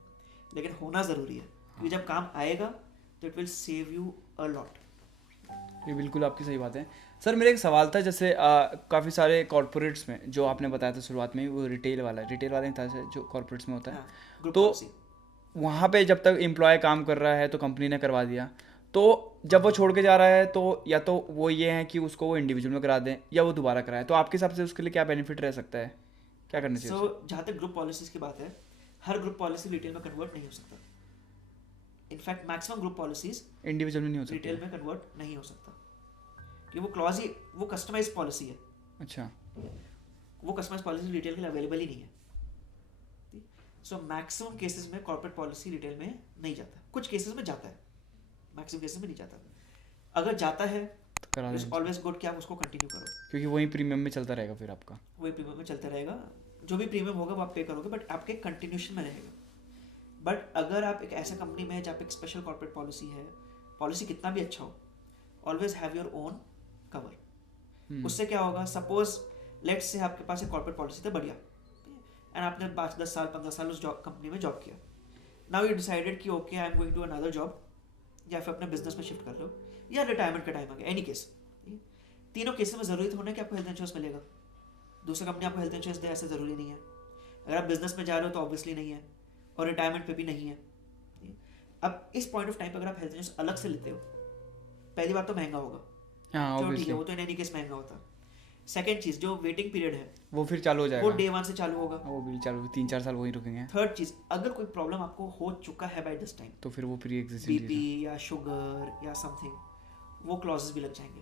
लेकिन होना ज़रूरी है, क्योंकि जब काम आएगा तो it will save you a lot. ये बिल्कुल आपकी सही बात है। सर मेरा एक सवाल था, जैसे काफ़ी सारे कॉर्पोरेट्स में जो आपने बताया था शुरुआत में, वो रिटेल वाला नहीं था जो कॉर्पोरेट्स में होता है, ग्रुप तो पॉलिसी। वहाँ पे जब तक एम्प्लॉय काम कर रहा है तो कंपनी ने करवा दिया, तो जब वो छोड़ के जा रहा है तो या तो वो ये है कि उसको वो इंडिविजुअल में करा दें या वो दोबारा कराए, तो आपके हिसाब से उसके लिए क्या बेनिफिट रह सकता है, क्या करना चाहिए? सो जहाँ तक ग्रुप पॉलिसीज की बात है, हर ग्रुप पॉलिसी रिटेल में कन्वर्ट नहीं हो सकता। In fact maximum group policies individual में नहीं हो सकता, रिटेल में कन्वर्ट नहीं हो सकता, कि वो क्लॉज ही वो कस्टमाइज पॉलिसी है। अच्छा, वो कस्टमाइज पॉलिसी रिटेल के लिए अवेलेबल ही नहीं है। सो मैक्सिमम केसेस में कॉर्पोरेट पॉलिसी रिटेल में नहीं जाता, कुछ केसेस में जाता है, मैक्सिमम केसेस में नहीं जाता। अगर जाता है तो करा दें, ऑलवेज गुड कि आप उसको कंटिन्यू करो, क्योंकि वही प्रीमियम में चलता रहेगा फिर आपका। वही प्रीमियम में चलता रहेगा, जो भी प्रीमियम होगा वो आप पे करोगे, बट आपके कंटिन्यूशन में रहेगा। बट अगर आप एक ऐसा कंपनी में है जहाँ पे एक स्पेशल कॉर्पोरेट पॉलिसी है, पॉलिसी कितना भी अच्छा हो, always have your own cover. उससे क्या होगा, सपोज लेट्स से आपके पास एक कॉर्पोरेट पॉलिसी था बढ़िया, एंड आपने 5-10 साल 15 साल उस जॉब कंपनी में जॉब किया, नाउ यू डिसाइडेड कि okay I am going to another job, या फिर अपने बिजनेस में शिफ्ट कर रहे हो, या रिटायरमेंट का टाइम आ गया, एनी केस, तीनों केसेस में ज़रूरी होना है कि आपको हेल्थ इंश्योरेंस मिलेगा। दूसरा कंपनी आपको हेल्थ इंश्योरेंस दे ऐसा ज़रूरी नहीं है। अगर आप बिजनेस में जा रहे हो तो ऑब्वियसली नहीं है, और रिटायरमेंट पे भी नहीं है। अब इस पॉइंट ऑफ टाइम पर अगर आप हेल्थ इंश्योरेंस अलग से लेते हो, पहली बात तो महंगा होगा, हाँ चलो ठीक है, वो तो इन एनी केस महंगा होता है। सेकंड चीज़, जो वेटिंग पीरियड है वो फिर चालू हो जाएगा, वो डे 1 से चालू होगा, वो भी चालू 3-4 साल वहीं रुकेंगे। थर्ड चीज़, अगर कोई प्रॉब्लम आपको हो चुका है बाय दिस टाइम, तो फिर वो प्री एग्जिस्टिंग बीपी या शुगर या समथिंग, वो क्लॉजेस भी लग जाएंगे।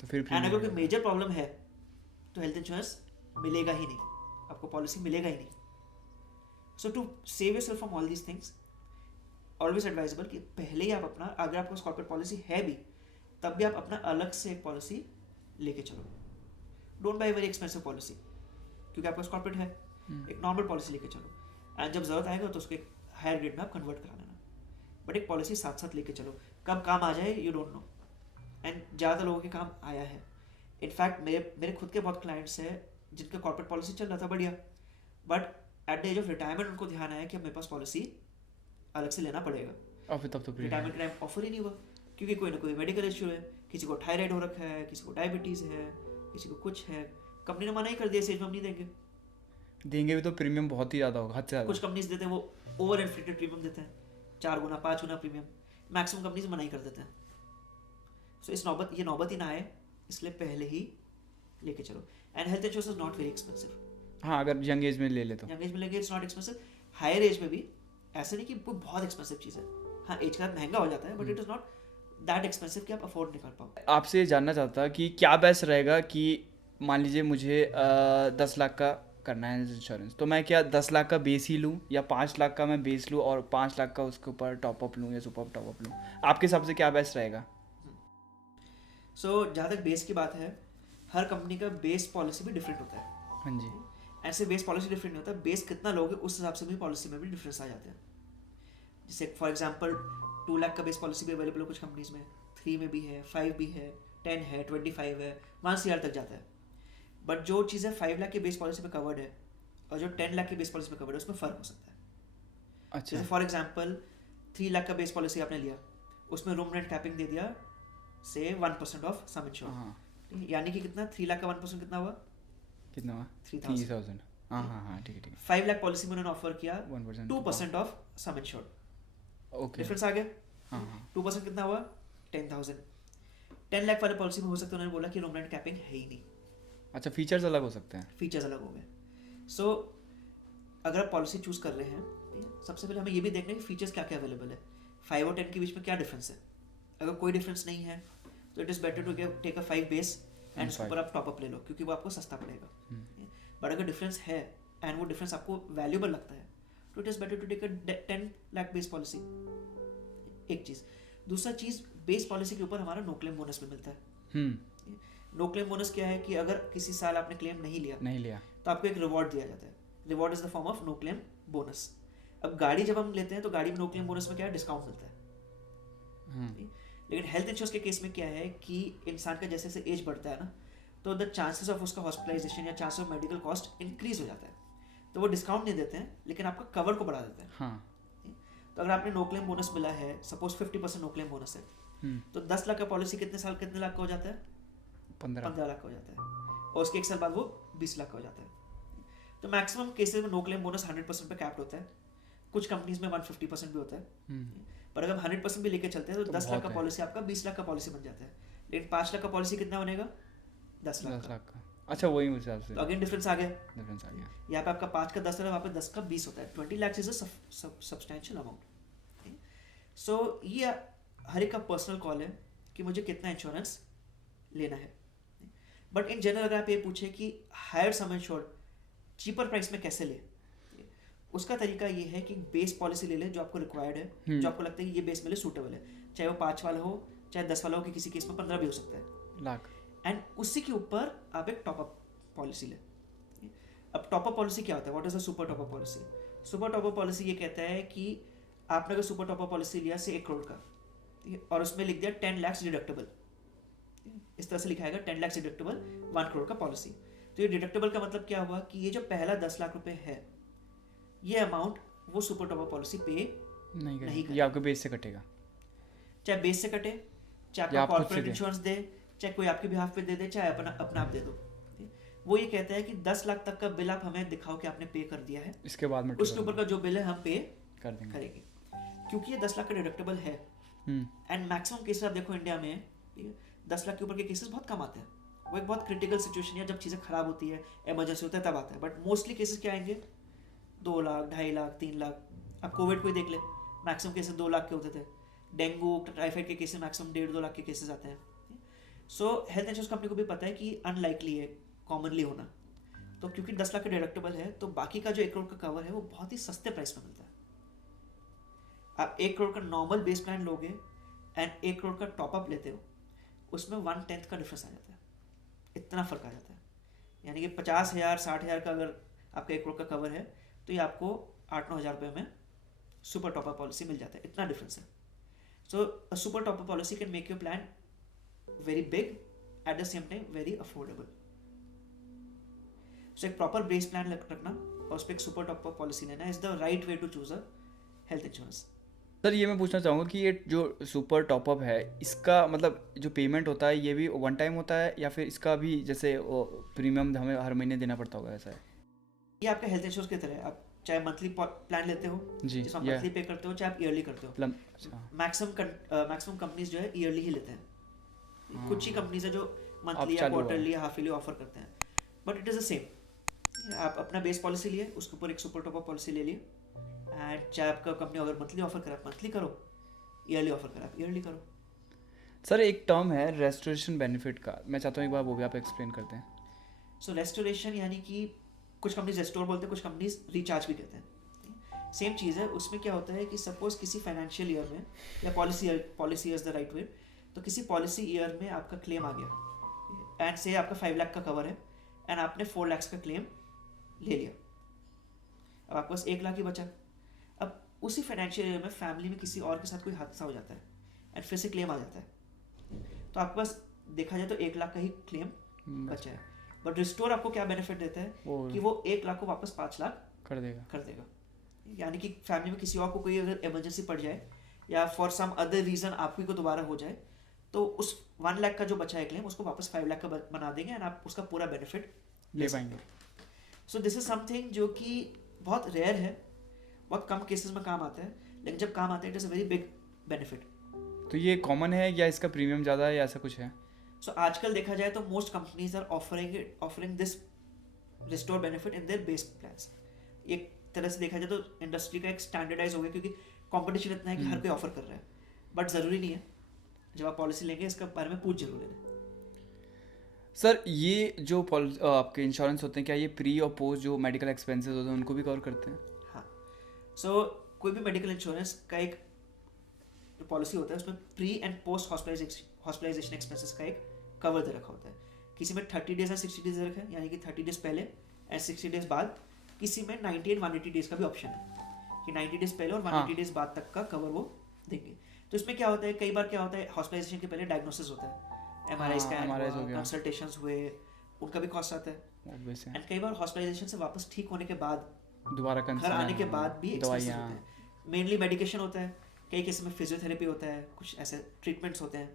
तो फिर एंड अगर कोई मेजर प्रॉब्लम है तो हेल्थ इंश्योरेंस मिलेगा ही नहीं, आपको पॉलिसी मिलेगा ही नहीं। So to save yourself from all these things, always advisable कि पहले ही आप अपना, अगर आपके पास कॉर्पोरेट पॉलिसी है भी, तब भी आप अपना अलग से एक पॉलिसी लेके चलो। Don't buy very expensive policy, क्योंकि आपके पास कॉर्पोरेट है, एक नॉर्मल पॉलिसी लेके चलो, एंड जब जरूरत आएगा तो उसको एक हायर ग्रेड में आप कन्वर्ट करा लेना, बट एक पॉलिसी साथ साथ लेके चलो, कब काम आ जाए यू डोंट नो। एंड ज़्यादा लोगों के काम आया है। इनफैक्ट मेरे खुद के बहुत क्लाइंट्स हैं जिनका कॉर्पोरेट पॉलिसी चल रहा था बढ़िया, but at the age of retirement उनको ध्यान आया कि अब मेरे पास पॉलिसी अलग से लेना पड़ेगा, और फिर तब तो रिटायरमेंट के टाइम ऑफर ही नहीं हुआ, क्योंकि कोई ना कोई मेडिकल इश्यू है, किसी को थायराइड हो रखा है, किसी को डायबिटीज़ है, किसी को कुछ है, कंपनी ने मना ही कर दिया, इस एज में हम नहीं देंगे भी तो प्रीमियम बहुत ही ज़्यादा होगा, हद से ज़्यादा। कुछ कंपनीज देते हैं वो ओवर इन्फ्लेटेड प्रीमियम देते हैं, 4 गुना 5 गुना प्रीमियम, मैक्सिमम कंपनीज मना ही कर देते हैं। सो ये नौबत ही ना आए, इसलिए पहले ही लेके चलो। And health insurance is not very expensive, हाँ, अगर यंग एज में ले ले तो। यंग एज में लेंगे it's not expensive. Higher age में भी ऐसा नहीं कि वो बहुत एक्सपेंसिव चीज़ है, हाँ एज के साथ महंगा हो जाता है, but it is not that expensive कि आप अफोर्ड नहीं कर पाओ। आपसे ये जानना चाहता कि क्या बेस्ट रहेगा कि मान लीजिए मुझे 10 लाख का करना है इंश्योरेंस, तो मैं क्या 10 लाख का बेस ही लूँ या 5 लाख का मैं बेस लूँ और 5 लाख का उसके ऊपर टॉपअप लूँ या सुपर टॉपअप लूँ? आपके हिसाब से क्या बेस्ट रहेगा? सो जहाँ तक बेस की बात है, हर कंपनी का बेस पॉलिसी भी डिफरेंट होता है। हाँ जी। ऐसे बेस पॉलिसी डिफरेंट नहीं होता, बेस कितना लोगे उस हिसाब से भी पॉलिसी में भी डिफरेंस आ जाते हैं। जैसे फॉर एग्जांपल 2 लाख का बेस पॉलिसी भी अवेलेबल है कुछ कंपनीज में, 3 में भी है, 5 भी है, 10 है, 25 है, 1 CR तक जाता है। बट जो चीज़ें 5 लाख के बेस पॉलिसी में कवर्ड है और जो 10 लाख के बेस पॉलिसी में कवर्ड है उसमें फ़र्क हो सकता है। अच्छा। जैसे फॉर एग्जांपल 3 लाख का बेस पॉलिसी आपने लिया, उसमें रूम रेंट कैपिंग दे दिया से 1% ऑफ सम इंश्योर, हाँ, यानी कि कितना 3 लाख का 1% कितना हुआ? कितना हुआ? 3000। हाँ हाँ हाँ, ठीक है ठीक है। 5 लाख पॉलिसी में उन्होंने ऑफर किया 1% 2% of sum insured, okay. Difference आ गया। हाँ हाँ 2% कितना हुआ? 10,000। 10 लाख वाले पॉलिसी में हो सकता है उन्होंने बोला कि रूम रेंट कैपिंग है ही नहीं, अच्छा, फीचर्स अलग हो सकते हैं। फीचर्स अलग हो गए। सो अगर आप पॉलिसी चूज कर रहे हैं, ठीक है, सबसे पहले हमें ये भी देखना है कि फीचर्स क्या क्या अवेलेबल है, 5 और 10 के बीच में क्या डिफरेंस है। अगर कोई डिफरेंस नहीं है तो it is better to take a 5 base and उसके ऊपर आप टॉपअप ले लो, क्योंकि वो आपको सस्ता पड़ेगा। बट अगर डिफरेंस है एंड वो डिफरेंस आपको वैल्यूबल लगता है तो it is better to take a 10 lakh base policy. एक चीज़। दूसरा चीज़, बेस पॉलिसी के ऊपर हमारा नो क्लेम बोनस भी मिलता है। नो क्लेम बोनस क्या है कि अगर किसी साल आपने क्लेम नहीं लिया तो आपको एक रिवॉर्ड दिया जाता है। Reward is the form of no claim bonus. अब गाड़ी जब हम लेते हैं तो गाड़ी में नो क्लेम बोनस में क्या है, डिस्काउंट मिलता है। लेकिन हेल्थ इंश्योरेंस के केस में क्या है कि इंसान का जैसे जैसे एज बढ़ता है ना, तो द चांसेस ऑफ उसका हॉस्पिटलाइजेशन या chances of medical cost increase हो जाता है। तो वो डिस्काउंट नहीं देते हैं लेकिन आपका कवर को बढ़ा देते हैं। हाँ। तो अगर आपने नो क्लेम बोनस मिला है, सपोज 50% नो क्लेम बोनस है, तो 10 लाख का पॉलिसी कितने लाख का हो जाता है? 15 लाख का हो जाता है, और उसके 1 साल बाद वो 20 लाख का हो जाता है। तो मैक्सिमम केसेस में नो क्लेम बोनस 100% पे कैप्ड होता है, कुछ कंपनीज में 150% भी होता है। पर अगर हम 100% भी लेके चलते हैं तो 10 लाख का पॉलिसी आपका 20 लाख का पॉलिसी बन जाता है। लेकिन 5 लाख का पॉलिसी कितना बनेगा? 10 लाख का। अच्छा, वही उस हिसाब से तो अगेन डिफरेंस आ गया। यहाँ पे आपका 5 का 10 है, वहाँ पे 10 का 20 होता है। 20 lakh is a substantial amount. So ये हर एक का पर्सनल कॉल है कि मुझे कितना इंश्योरेंस लेना है। बट इन जनरल अगर आप ये पूछे कि higher sum insured cheaper price में कैसे ले, उसका तरीका ये है कि बेस पॉलिसी ले लें जो आपको रिक्वायर्ड है, जो आपको लगता है कि ये बेस मेरे सूटेबल है, चाहे वो 5 वाला हो चाहे 10 वाला हो, कि किसी केस में 15 भी हो सकता है लाख। एंड उसी के ऊपर आप एक टॉपअप पॉलिसी लें। अब टॉपअप पॉलिसी क्या होता है? What is a super top up policy? Super top up policy ये कहता है कि आपने अगर सुपर टॉपअप पॉलिसी लिया से 1 करोड़ का, ठीक है, और उसमें लिख दिया 10 लाख डिडक्टेबल, इस तरह से लिखा है 10 लाख डिडक्टेबल 1 करोड़ का पॉलिसी। तो ये डिडक्टेबल का मतलब क्या हुआ कि ये जो पहला 10 लाख रुपए है, ये अमाउंट वो सुपर टॉपअप पॉलिसी पे नहीं करेगी। ये आपके बेस से कटेगा, चाहे बेस से कटे, चाहे आपका कॉर्पोरेट इंश्योरेंस दे, चाहे कोई आपके बिहाफ पे दे दे, चाहे अपना आप दे दो। वो ये कहता है कि 10 लाख तक का बिल आप हमें दिखाओ कि आपने पे कर दिया है, इसके बाद में उसके ऊपर का जो बिल है हम पे कर देंगे, करेंगे, क्योंकि ये 10 लाख का डिडक्टेबल है। एंड मैक्सिमम केसेस आप देखो इंडिया में, 10 लाख के ऊपर के केसेस बहुत कम आते हैं। वो एक बहुत क्रिटिकल सिचुएशन है, जब चीज़ें खराब होती है, इमरजेंसी होता है, तब आता है। बट मोस्टली केसेस क्या आएंगे? 2 लाख, 2.5 लाख, 3 लाख। अब कोविड को ही देख ले, मैक्सिमम केसेस 2 लाख के होते थे। डेंगू, टाइफाइड के केसेस मैक्सिमम 1.5-2 लाख के केसेस आते हैं। सो हेल्थ इंश्योरेंस कंपनी को भी पता है कि अनलाइकली है कॉमनली होना, तो क्योंकि 10 लाख का डिडक्टेबल है तो बाकी का जो 1 करोड़ का कवर है वो बहुत ही सस्ते प्राइस में मिलता है। आप 1 करोड़ का नॉर्मल बेस प्लान लोगे एंड 1 करोड़ का टॉपअप लेते हो, उसमें 1/10 का डिफरेंस आ जाता है, इतना फर्क आ जाता है। यानी कि 50,000 60,000 का अगर आपका 1 करोड़ का कवर है तो ये आपको 8-9 हज़ार रुपये में सुपर टॉपअप पॉलिसी मिल जाता है, इतना डिफरेंस है। So a super top up policy can make your plan very big at the same time very affordable. So एक प्रॉपर बेस प्लान रखना और उस पर एक सुपर टॉपअप पॉलिसी लेना is the right way to choose a health insurance. Sir, ये मैं पूछना चाहूँगा कि ये जो सुपर टॉपअप है, इसका मतलब जो पेमेंट होता है ये भी 1 टाइम होता है या फिर इसका भी जैसे प्रीमियम हमें हर महीने देना पड़ता होगा, ऐसा है? ये आपका हेल्थ इंश्योरेंस की तरह है। आप चाहे मंथली प्लान लेते हो जिसमें मंथली पे करते हो, चाहे आप ईयरली करते हो। मैक्सिमम कंपनीज जो है ईयरली ही लेते हैं। कुछ ही कंपनीज है जो मंथली या क्वार्टरली या हाफ ईयरली ऑफर करते हैं, but it is the same. आप अपना बेस पॉलिसी लिए, उसके ऊपर एक सुपर टॉप पॉलिसी ले लिए एंड चाहे आपका कंपनी अगर मंथली ऑफर करे आप मंथली करो, ईयरली ऑफर करे आप ईयरली करो। सर एक टर्म है रेस्टोरेशन बेनिफिट का, मैं चाहता हूँ एक बार वो भी आप एक्सप्लेन करते हैं। सो रेस्टोरेशन यानी कि कुछ कंपनीज रेस्टोर बोलते हैं, कुछ कंपनीज रिचार्ज भी कहते हैं, सेम चीज़ है। उसमें क्या होता है कि सपोज किसी फाइनेंशियल ईयर में या पॉलिसी इज द राइट वे, तो किसी पॉलिसी ईयर में आपका क्लेम आ गया एंड से आपका 5 लाख का कवर है एंड आपने 4 लाख का क्लेम ले लिया, अब आपके पास 1 लाख ही बचा। अब उसी फाइनेंशियल ईयर में फैमिली में किसी और के साथ कोई हादसा हो जाता है एंड फिर से क्लेम आ जाता है, तो आपके पास देखा जाए तो 1 लाख का ही क्लेम बचा है। बट रिस्टोर आपको क्या बेनिफिट देता है कि वो 1 लाख को वापस 5 लाख कर देगा। यानी कि फैमिली में किसी और को कोई अगर इमरजेंसी पड़ जाए या फॉर सम अदर रीजन आपकी को दोबारा हो जाए, तो उस 1 लाख का जो बचा है क्लेम उसको वापस 5 लाख का बना देंगे एंड आप उसका पूरा बेनिफिट ले पाएंगे। सो दिस इज समथिंग जो कि बहुत रेयर है, बहुत कम केसेस में काम आता है, लेकिन जब काम आता है it is a very big benefit. तो ये कॉमन है या इसका प्रीमियम ज़्यादा है या ऐसा कुछ है? सो आजकल देखा जाए तो most companies are offering this restore benefit in their base plans. एक तरह से देखा जाए तो इंडस्ट्री का एक स्टैंडर्डाइज हो गया, क्योंकि कंपटीशन इतना है कि हर कोई ऑफर कर रहा है, बट ज़रूरी नहीं है। जब आप पॉलिसी लेंगे इसके बारे में पूछ जरूर लेना। सर ये जो आपके इंश्योरेंस होते हैं, क्या ये प्री और पोस्ट जो मेडिकल एक्सपेंसेस होते हैं उनको भी कवर करते हैं? हाँ, सो कोई भी मेडिकल इंश्योरेंस का एक पॉलिसी होता है, उसमें pre and post hospitalisation expenses का एक कवर दे रखा होता है। किसी में 30 डेज और 60 डेज रखा है, यानी कि 30 डेज पहले एंड 60 डेज बाद। किसी में 90 एंड 180 डेज का भी ऑप्शन है कि 90 डेज पहले और 180 डेज बाद तक का कवर वो देंगे। तो इसमें क्या होता है, कई बार क्या होता है, हॉस्पिटलाइजेशन के पहले डायग्नोसिस होता है, MRI स्कैन हुआ, कंसल्टेशंस हुए, उनका भी कॉस्ट आता है। एंड कई बार हॉस्पिटलाइजेशन से वापस ठीक होने के बाद दोबारा घर आने के बाद भी एक्सपेंसेस होते हैं। मेनली मेडिकेशन होता है, कई केस में फिजियोथेरेपी होता है, कुछ ऐसे ट्रीटमेंट्स होते हैं।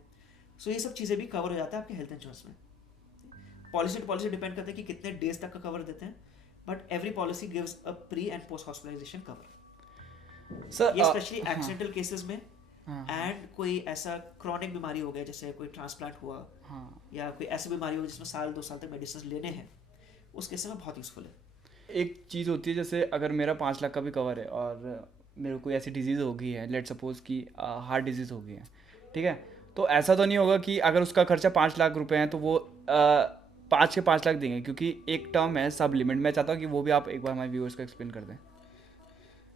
सो ये सब चीज़ें भी कवर हो जाता है आपके हेल्थ इंश्योरेंस में। पॉलिसी टू पॉलिसी डिपेंड करता है कि कितने डेज तक का कवर देते हैं, but every policy gives a pre and post hospitalisation cover. Sir ये स्पेशली एक्सीडेंटल केसेस में एंड कोई ऐसा क्रॉनिक बीमारी हो गया, जैसे कोई ट्रांसप्लांट हुआ या कोई ऐसी बीमारी हो जिसमें 1-2 साल तक मेडिसिन लेने हैं, उस केस में बहुत यूजफुल है। एक चीज़ होती है, जैसे अगर मेरा 5 लाख का भी कवर है और मेरे को कोई ऐसी डिजीज़ हो गई है, लेट सपोज कि हार्ट डिजीज़ हो गई है, ठीक है, तो ऐसा तो नहीं होगा कि अगर उसका खर्चा 5 लाख रुपए है तो वो 5 के 5 लाख देंगे, क्योंकि एक टर्म है सब लिमिट। मैं चाहता हूँ कि वो भी आप एक बार हमारे व्यूअर्स को एक्सप्लेन कर दें।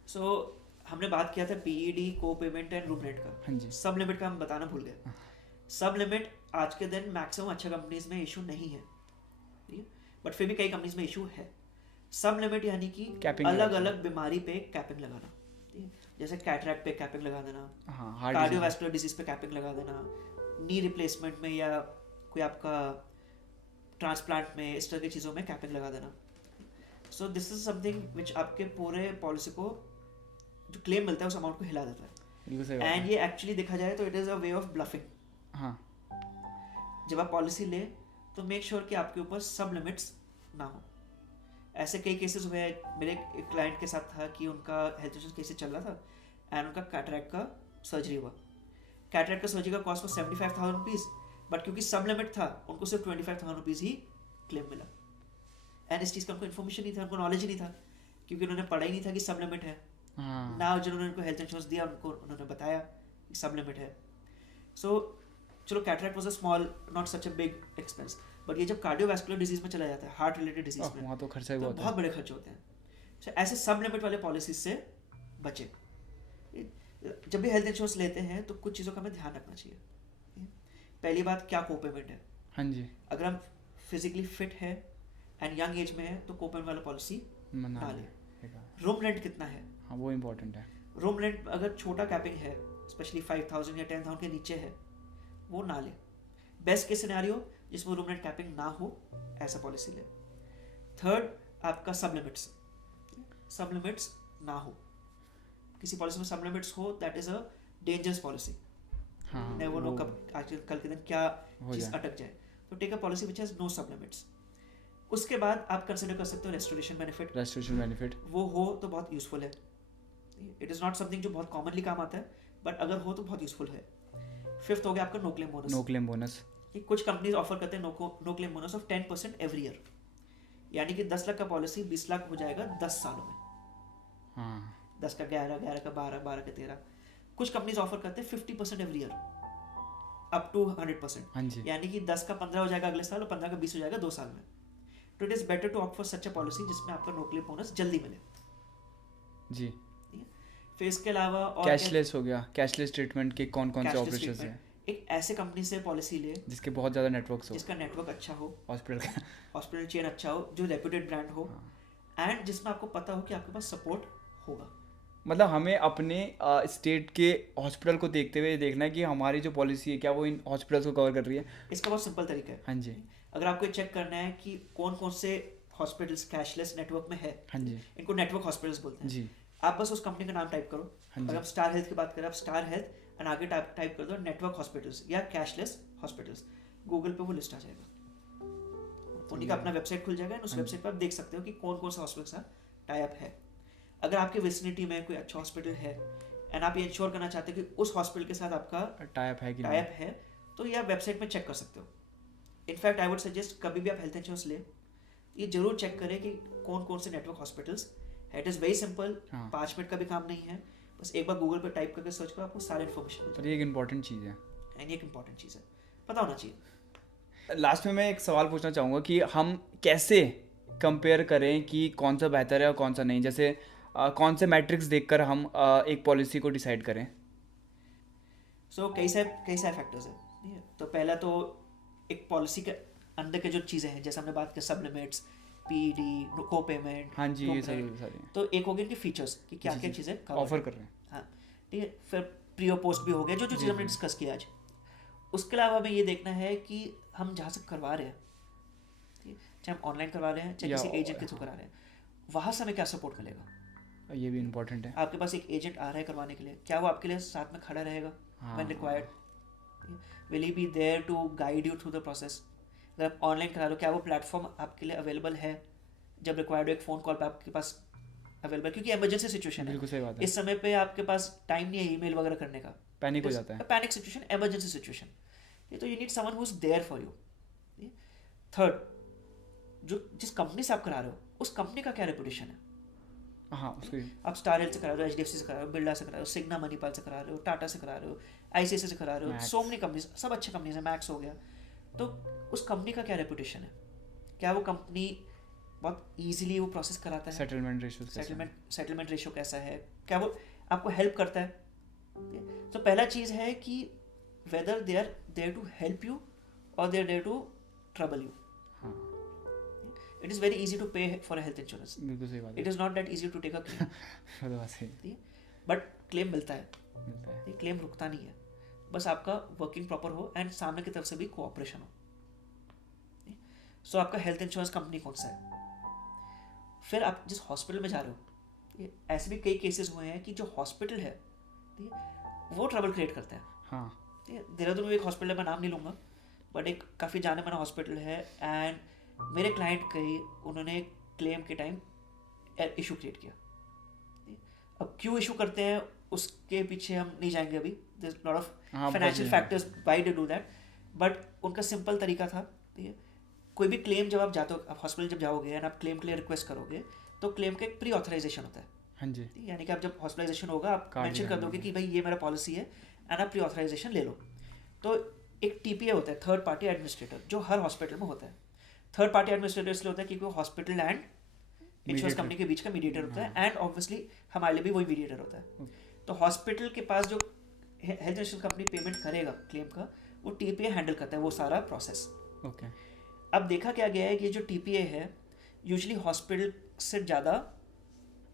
सो हमने बात किया था PED, को पेमेंट एंड रूम रेंट का। हाँ जी। सब लिमिट का हम बताना भूल गए। सब लिमिट आज के दिन मैक्सिमम अच्छे कंपनीज में इशू नहीं है, ठीक है, बट फिर भी कई कंपनीज में इशू है। सब लिमिट यानी कि अलग अलग बीमारी पे कैपिंग लगाना, ठीक है, जैसे कैटरैक्ट पे कैपिंग लगा देना, कार्डियोवैस्कुलर डिजीज पे कैपिंग लगा देना, नी रिप्लेसमेंट में या कोई आपका ट्रांसप्लांट में, इस तरह की चीज़ों में कैपिंग लगा देना। So this is something which आपके पूरे पॉलिसी को जो क्लेम मिलता है उस अमाउंट को हिला देता है। एंड ये एक्चुअली देखा जाए तो it is a way of bluffing. हाँ, जब आप पॉलिसी ले तो मेक श्योर कि आपके ऊपर सब लिमिट्स ना हो। ऐसे कई केसेस हुए, मेरे एक क्लाइंट के साथ था कि उनका हेल्थ इंश्योरेंस केस चल रहा था एंड उनका कैटरैक्ट का सर्जरी हुआ। कैटरैक्ट का सर्जरी का कॉस्ट was 75,000 रुपीज़, बट क्योंकि सब लिमिट था उनको सिर्फ 25,000 रुपीज़ ही क्लेम मिला। एंड इस चीज़ का उनको इन्फॉर्मेशन नहीं था, उनको नॉलेज ही नहीं था, क्योंकि उन्होंने पढ़ा ही नहीं था कि सब लिमिट है। ना जिन्होंने उनको हेल्थ इंश्योरेंस दिया उन्होंने बताया कि सब लिमिट है। सो चलो cataract was a small, not such a big expense, but ये जब कार्डियोवैस्कुलर डिजीज में चला जाता है, हार्ट रिलेटेड डिजीज में, वहाँ तो खर्चा ही बहुत बड़े खर्चे होते हैं। so, ऐसे सब लिमिट वाले पॉलिसीज से बचे। जब भी हेल्थ इंश्योरेंस लेते हैं तो कुछ चीज़ों का हमें ध्यान रखना चाहिए। पहली बात, क्या को पेमेंट है। हाँ जी। अगर हम फिजिकली फिट है एंड यंग एज में है तो को पेमेंट वाला पॉलिसी ना ले। रूम रेंट कितना है, हाँ वो इम्पोर्टेंट है। रूम रेंट अगर छोटा कैपिंग है, स्पेशली 5,000 या 10,000 के नीचे है, वो ना ले। बेस्ट केस सिनेरियो जिसमें रूम रेंट कैपिंग ना हो, ऐसा पॉलिसी ले। थर्ड, आपका सब लिमिट्स ना हो। किसी पॉलिसी में सब लिमिट्स हो, that is a dangerous policy. Never know कब आज कल के दिन क्या चीज अटक जाए। तो take a policy which has no sub limits. उसके बाद आप कंसिडर कर सकते हो रेस्टोरेशन बेनिफिट। वो हो तो बहुत यूजफुल है। इट इज नॉट समथिंग जो बहुत कॉमनली काम आता है, बट अगर हो तो बहुत यूजफुल है। फिफ्थ हो गया आपका नो क्लेम बोनस। कि कुछ कंपनीज ऑफर करते हैं no claim bonus of 10% every year. यानी कि 10 लाख का पॉलिसी 20 लाख हो जाएगा 10 सालों में। हाँ 10 का 11, 11 का 12, 12 का 13। कुछ कंपनीज ऑफर करते हैं 50% एवरी ईयर अप टू 100%, हाँ जी यानी कि 10 का 15 हो जाएगा अगले साल और 15 का 20 हो जाएगा 2 साल में। तो it is better to opt for such a policy जिसमें आपका नो क्लेम बोनस जल्दी मिले। जी। ठीक है? फिर इसके अलावा और कैशलेस हो गया, कैशलेस ट्रीटमेंट के कौन कौन से कैशलेस ऑपरेशंस हैं ट्रीटमेंट, एक ऐसे कंपनी से पॉलिसी ले जिसके बहुत ज़्यादा नेटवर्क्स हो, जिसका नेटवर्क अच्छा हो, हॉस्पिटल का। हॉस्पिटल चेन अच्छा हो, जो रेप्यूटेड ब्रांड हो, हाँ। एंड जिसमें आपको पता हो कि आपके पास सपोर्ट होगा। मतलब हमें अपने स्टेट के हॉस्पिटल को देखते हुए देखना है कि हमारी जो पॉलिसी है क्या वो इन हॉस्पिटल्स को कवर कर रही है। इसका बहुत सिंपल तरीका है। हाँ जी अगर आपको चेक करना है कि कौन कौन से हॉस्पिटल्स कैशलेस नेटवर्क में है, हाँ जी इनको नेटवर्क हॉस्पिटल्स बोलते हैं। जी आप बस उस कंपनी का नाम टाइप करो। हाँ जी अगर आप स्टार हेल्थ की बात करें, आप स्टार हेल्थ एंड आगे टाइप कर दो नेटवर्क हॉस्पिटल्स या कैशलेस हॉस्पिटल्स, गूगल पे वो लिस्ट आ जाएगा। उन्हीं का अपना वेबसाइट खुल जाएगा, उस वेबसाइट पर आप देख सकते हो कि कौन कौन सा हॉस्पिटल का टाई अप है। अगर आपके विसिनिटी में कोई अच्छा हॉस्पिटल है एंड आप ये इंश्योर करना चाहते हैं कि उस हॉस्पिटल के साथ आपका टाई अप है कि टाई अप है, तो ये आप वेबसाइट में चेक कर सकते हो। इनफैक्ट आई वुड सजेस्ट कभी भी आप हेल्थ इंश्योरेंस ले, ये जरूर चेक करें कि कौन कौन से नेटवर्क हॉस्पिटल्स है। इट इज़ वेरी सिंपल, हाँ। 5 मिनट का भी काम नहीं है, बस एक बार गूगल पे टाइप करके सर्च करो, आपको सारी इन्फॉर्मेशन मिल पर ये एक इम्पॉर्टेंट चीज़ है। जाएगी। एंड ये एक इंपॉर्टेंट चीज़ है, पता होना चाहिए। लास्ट में मैं एक सवाल पूछना चाहूँगा कि हम कैसे कंपेयर करें कि कौन सा बेहतर है और कौन सा नहीं, जैसे कौन से मैट्रिक्स देखकर हम एक पॉलिसी को डिसाइड करें। सो कई सारे फैक्टर्स हैं, ठीक है। तो पहला तो एक पॉलिसी के अंदर के जो चीज़ें हैं, जैसे हमने बात की सब लिमिट्स, पीडी, को पेमेंट, हाँ जी ये सारी तो एक हो गया इनके फीचर्स कि क्या क्या चीज़ें ऑफर कर रहे हैं। हाँ ठीक है। फिर प्री और पोस्ट भी हो गया, जो चीज़ हमने डिस्कस किया आज। उसके अलावा हमें ये देखना है कि हम जहाँ से करवा रहे हैं, ठीक है, चाहे हम ऑनलाइन करवा रहे हैं चाहे या किसी एजेंट के थ्रू करा रहे हैं, वहाँ से हमें क्या सपोर्ट मिलेगा। ये भी इम्पोर्टेंट है। आपके पास एक एजेंट आ रहा है करवाने के लिए, क्या वो आपके लिए साथ में खड़ा रहेगा when required, will he be there to guide you through the process. अगर आप ऑनलाइन करा लो, क्या वो प्लेटफॉर्म आपके लिए अवेलेबल है जब रिक्वायर्ड हो, एक फ़ोन कॉल पे आपके पास अवेलेबल, क्योंकि इमरजेंसी सिचुएशन है। बिल्कुल सही बात है। इस समय पे आपके पास टाइम नहीं है ईमेल वगैरह करने का, पैनिक हो जाता है। पैनिक सिचुएशन, इमरजेंसी सिचुएशन, ये तो you need someone who is there for you. Third, जो जिस कंपनी से आप करा रहे हो उस कंपनी का क्या रेपुटेशन है। हाँ उसको आप स्टार हेल्थ से करा रहे हो, एचडीएफसी से करा रहे हो, बिरला से करा रहे हो, सिग्ना मणिपाल से करा रहे हो, टाटा से करा रहे हो, आईसीआईसीआई से करा रहे हो, सो मेनी कंपनीज, सब अच्छे कंपनीज हैं, मैक्स हो गया। तो उस कंपनी का क्या रेपुटेशन है, क्या वो कंपनी बहुत ईजिली वो प्रोसेस कराता है, सेटलमेंट रेशियो कैसा है, क्या वो आपको हेल्प करता है। तो पहला चीज़ है कि whether they are there to help you और they are there to trouble you. It is very easy to pay for a health insurance. बिल्कुल सही बात है। It is not that easy to take a claim. But claim मिलता है, ये claim रुकता नहीं है, बस आपका वर्किंग प्रॉपर हो एंड सामने की तरफ से भी कोऑपरेशन हो। सो आपका हेल्थ इंश्योरेंस कंपनी कौन सा है। फिर आप जिस हॉस्पिटल में जा रहे हो, ये ऐसे भी कई केसेस हुए हैं कि जो हॉस्पिटल है वो ट्रबल क्रिएट करता है। हाँ देहरादून में एक हॉस्पिटल है, मैं नाम नहीं लूँगा, बट एक काफ़ी जाने माना हॉस्पिटल है, एंड मेरे क्लाइंट कई उन्होंने क्लेम के टाइम इशू क्रिएट किया। अब क्यों इशू करते हैं उसके पीछे हम नहीं जाएंगे अभी, there is lot of financial factors why they do that, but उनका सिंपल तरीका था। ठीक है, कोई भी क्लेम जब आप जाते हो, आप हॉस्पिटल जब जाओगे एंड आप क्लेम के लिए रिक्वेस्ट करोगे, तो क्लेम का एक प्री ऑथराइजेशन होता है। हाँ जी, यानी कि आप जब हॉस्पिटलाइजेशन होगा आप मेंशन कर दोगे कि भाई ये मेरा पॉलिसी है एंड आप प्री ऑथराइजेशन ले लो। तो एक टीपीए होता है, थर्ड पार्टी एडमिनिस्ट्रेटर, जो हर हॉस्पिटल में होता है। थर्ड पार्टी एडमिनिस्ट्रेटर इसलिए होता है क्योंकि वो हॉस्पिटल एंड इंश्योरेंस कंपनी के बीच का मीडिएटर होता है, एंड ऑब्वियसली हमारे लिए भी वही मीडिएटर होता है। तो हॉस्पिटल के पास जो हेल्थ इंश्योरेंस कंपनी पेमेंट करेगा क्लेम का, वो टीपीए हैंडल करता है वो सारा प्रोसेस। ओके। अब देखा क्या गया है कि ये जो टीपीए है यूजुअली हॉस्पिटल से ज़्यादा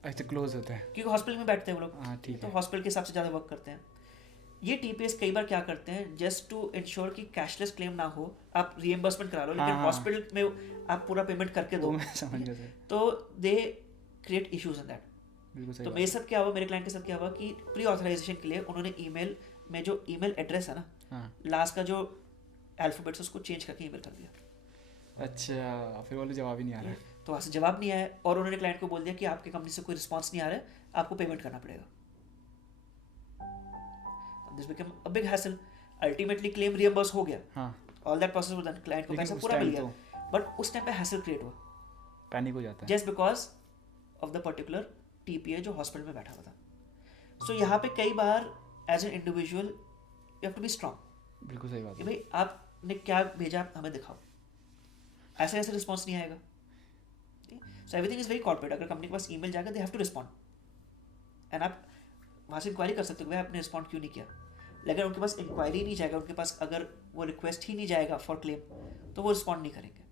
अच्छा क्लोज होता है, क्योंकि हॉस्पिटल में बैठते हैं वो लोग। हाँ ठीक तो है। हॉस्पिटल के हिसाब से ज़्यादा वर्क करते हैं। ये टीपीएस कई बार क्या करते हैं, जस्ट टू इंश्योर कि कैशलेस क्लेम ना हो, आप रीएम्बर्समेंट करा लो, लेकिन हाँ। हॉस्पिटल में आप पूरा पेमेंट करके दो, वो मैं समझ गया सर, तो they create issues in that. बिल्कुल सही तो बात मेरे साथ क्या हुआ, मेरे क्लाइंट के साथ क्या हुआ कि प्री ऑथराइजेशन के लिए उन्होंने ईमेल में जो ईमेल एड्रेस है ना, हाँ लास्ट का जो अल्फाबेट्स उसको चेंज करके ईमेल कर दिया। अच्छा, फिर वाले जवाब ही नहीं आ रहा है। तो वहाँ से जवाब नहीं आया, और उन्होंने क्लाइंट को बोल दिया कि आपकी कंपनी से कोई रिस्पॉन्स नहीं आ रहा है, आपको पेमेंट करना पड़ेगा। This become a big hassle. Ultimately claim reimburse हो गया, हाँ all that process was done, client को लेकिन पैसा उस पूरा time मिल गया, बट उस टाइम पे हैसल क्रिएट हुआ। पैनिक हो जाता है। Just because of the particular TPA जो हॉस्पिटल में बैठा हुआ था। सो यहाँ पे कई बार as an individual you have to be strong बिल्कुल सही बात कि है। भाई आपने क्या भेजा आप हमें दिखाओ, ऐसे ऐसे रिस्पॉन्स नहीं आएगा। So everything is very corporate. अगर कंपनी के पास ईमेल जाएगा they have to respond and आप वहाँ से इंक्वायरी कर सकते हो कि भाई आपने रिस्पॉन्ड क्यों नहीं किया। लेकिन उनके पास इंक्वायरी नहीं जाएगा, उनके पास अगर वो रिक्वेस्ट ही नहीं जाएगा फॉर क्लेम तो वो रिस्पॉन्ड नहीं करेंगे।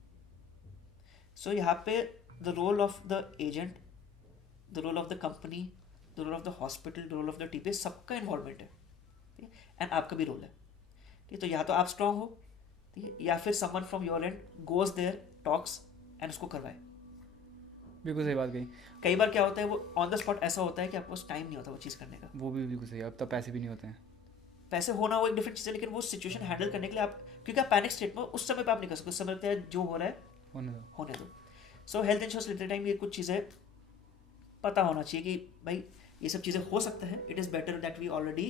सो यहाँ पे the role of the agent, the role of the company, the role of the hospital, the role of the TPA, सबका इन्वॉल्वमेंट है, ठीक है, एंड आपका भी रोल है, ठीक है। तो या तो आप स्ट्रांग हो, ठीक है, या फिर someone from your end goes there talks and उसको करवाए। बिल्कुल सही बात कही। कई बार क्या होता है वो ऑन द स्पॉट ऐसा होता है कि आपके पास टाइम नहीं होता वो चीज़ करने का। वो भी बिल्कुल सही है, अब तब पैसे भी नहीं होते हैं। पैसे होना वो एक डिफरेंट चीज़ है, लेकिन वो सिचुएशन हैंडल करने के लिए आप, क्योंकि आप पैनिक स्टेट में उस समय पे आप नहीं कर सकते, उस समय पे जो हो रहा है होने दो। सो हेल्थ इंश्योरेंस लेते टाइम ये कुछ चीज़ें पता होना चाहिए कि भाई ये सब चीज़ें हो सकता है, it is better that we already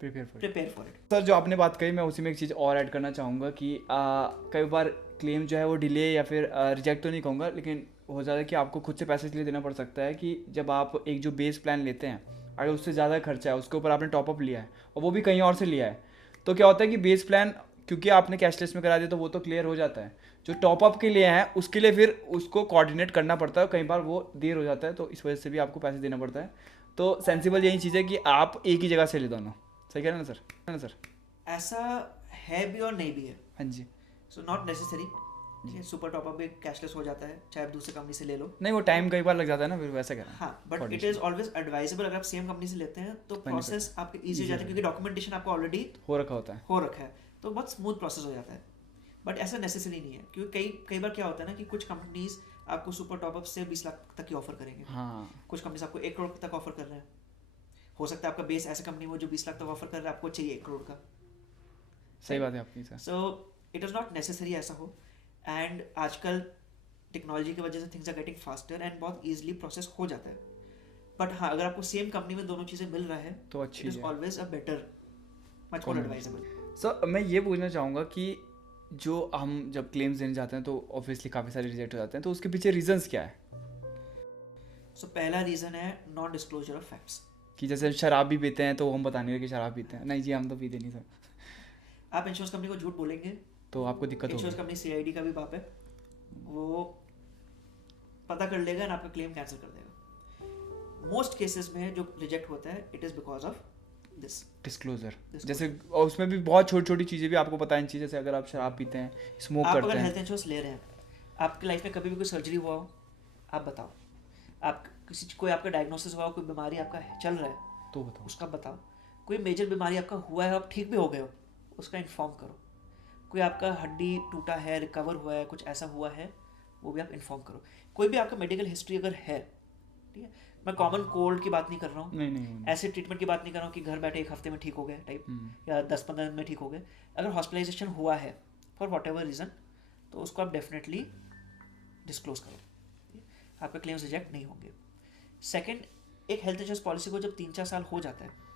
prepare for it. Sir जो आपने बात कही मैं उसी में एक चीज़ और ऐड करना चाहूँगा कि कई बार क्लेम जो है वो डिले या फिर रिजेक्ट तो नहीं कहूँगा, लेकिन हो जाता है कि आपको खुद से पैसे इसलिए देना पड़ सकता है कि जब आप एक जो बेस प्लान लेते हैं अगर उससे ज़्यादा खर्चा है, उसके ऊपर आपने टॉपअप लिया है और वो भी कहीं और से लिया है, तो क्या होता है कि बेस प्लान क्योंकि आपने कैशलेस में करा दिया तो वो तो क्लियर हो जाता है, जो टॉपअप के लिए है उसके लिए फिर उसको कोऑर्डिनेट करना पड़ता है, कई बार वो देर हो जाता है, तो इस वजह से भी आपको पैसे देना पड़ता है। तो सेंसिबल यही चीज़ है कि आप एक ही जगह से ले दोनों। सही कह रहे हैं ना सर? ऐसा है भी और नहीं भी है। हाँ जी। So not necessary, super top up भी कैशलेस हो जाता है, चाहे आप दूसरी कंपनी से ले लो। नहीं वो टाइम कई बार लग जाता है ना, फिर वैसा कह रहा हूँ। हाँ, but it is always advisable अगर आप सेम कंपनी से लेते हैं तो प्रोसेस आपके ईजी हो जाता है, क्योंकि डॉक्यूमेंटेशन आपको ऑलरेडी हो रखा होता है, तो बहुत स्मूथ प्रोसेस हो जाता है। बट ऐसा नेसेसरी नहीं है, क्योंकि कई बार क्या होता है ना कि कुछ कंपनीज आपको सुपर टॉपअप से 20 लाख तक की ऑफर करेंगे। हाँ। कुछ कंपनीज आपको 1 करोड़ तक ऑफर कर रहे हैं। हो सकता है आपका बेस ऐसे कंपनी हो जो 20 लाख तक ऑफर कर रहा है, आपको चाहिए 1 करोड़ का। सही बात है आपकी sir. So it is not necessary ऐसा हो, एंड आजकल टेक्नोलॉजी की वजह से things are getting faster and बहुत ईजिली प्रोसेस हो जाता है। बट हाँ, अगर आपको सेम कंपनी में दोनों चीज़ें मिल रहा है तो अच्छी it is always a better, much more advisable. Sir मैं ये पूछना चाहूँगा कि जो हम जब क्लेम्स देने जाते हैं तो ऑब्वियसली काफ़ी सारे रिजेक्ट हो जाते हैं, तो उसके पीछे रीजंस क्या है? सो पहला रीज़न है नॉन डिस्क्लोजर ऑफ फैक्ट्स। कि जैसे शराब भी पीते हैं तो हम बता नहीं रहे कि शराब पीते हैं, नहीं जी हम तो पीते नहीं सर। आप इंश्योरेंस कंपनी को झूठ बोलेंगे तो आपको दिक्कत होगी। इंश्योरेंस कंपनी CID का भी बाप है, वो पता कर लेगा और आपका क्लेम कैंसिल कर देगा। मोस्ट केसेस में जो रिजेक्ट होता है it is because of this disclosure. जैसे और उसमें भी बहुत छोटी छोटी चीज़ें भी आपको पता है इन चीज़ें से, अगर आप शराब पीते हैं, स्मोक आप करते अगर हैं। हेल्थ इंश्योरेंस ले रहे हैं, आपकी लाइफ में कभी भी कोई सर्जरी हुआ हो आप बताओ, आप कोई आपका डायग्नोसिस हुआ हो, कोई बीमारी आपका चल रहा है तो बताओ, उसका बताओ। कोई मेजर बीमारी आपका हुआ है, आप ठीक भी हो गए हो, उसका इन्फॉर्म करो। कोई आपका हड्डी टूटा है, रिकवर हुआ है, कुछ ऐसा हुआ है, वो भी आप इन्फॉर्म करो। कोई भी आपका मेडिकल हिस्ट्री अगर है, ठीक है, मैं कॉमन कोल्ड की बात नहीं कर रहा हूँ, नहीं ऐसे ट्रीटमेंट की बात नहीं कर रहा हूँ कि घर बैठे 1 हफ्ते में ठीक हो गए टाइप, या 10-15 दिन में ठीक हो गए। अगर हॉस्पिटलाइजेशन हुआ है फॉर वॉट एवर रीज़न, तो उसको आप डेफिनेटली डिस्क्लोज करो, आपके क्लेम्स रिजेक्ट नहीं होंगे। सेकेंड, एक हेल्थ इंश्योरेंस पॉलिसी को जब 3-4 साल हो जाता है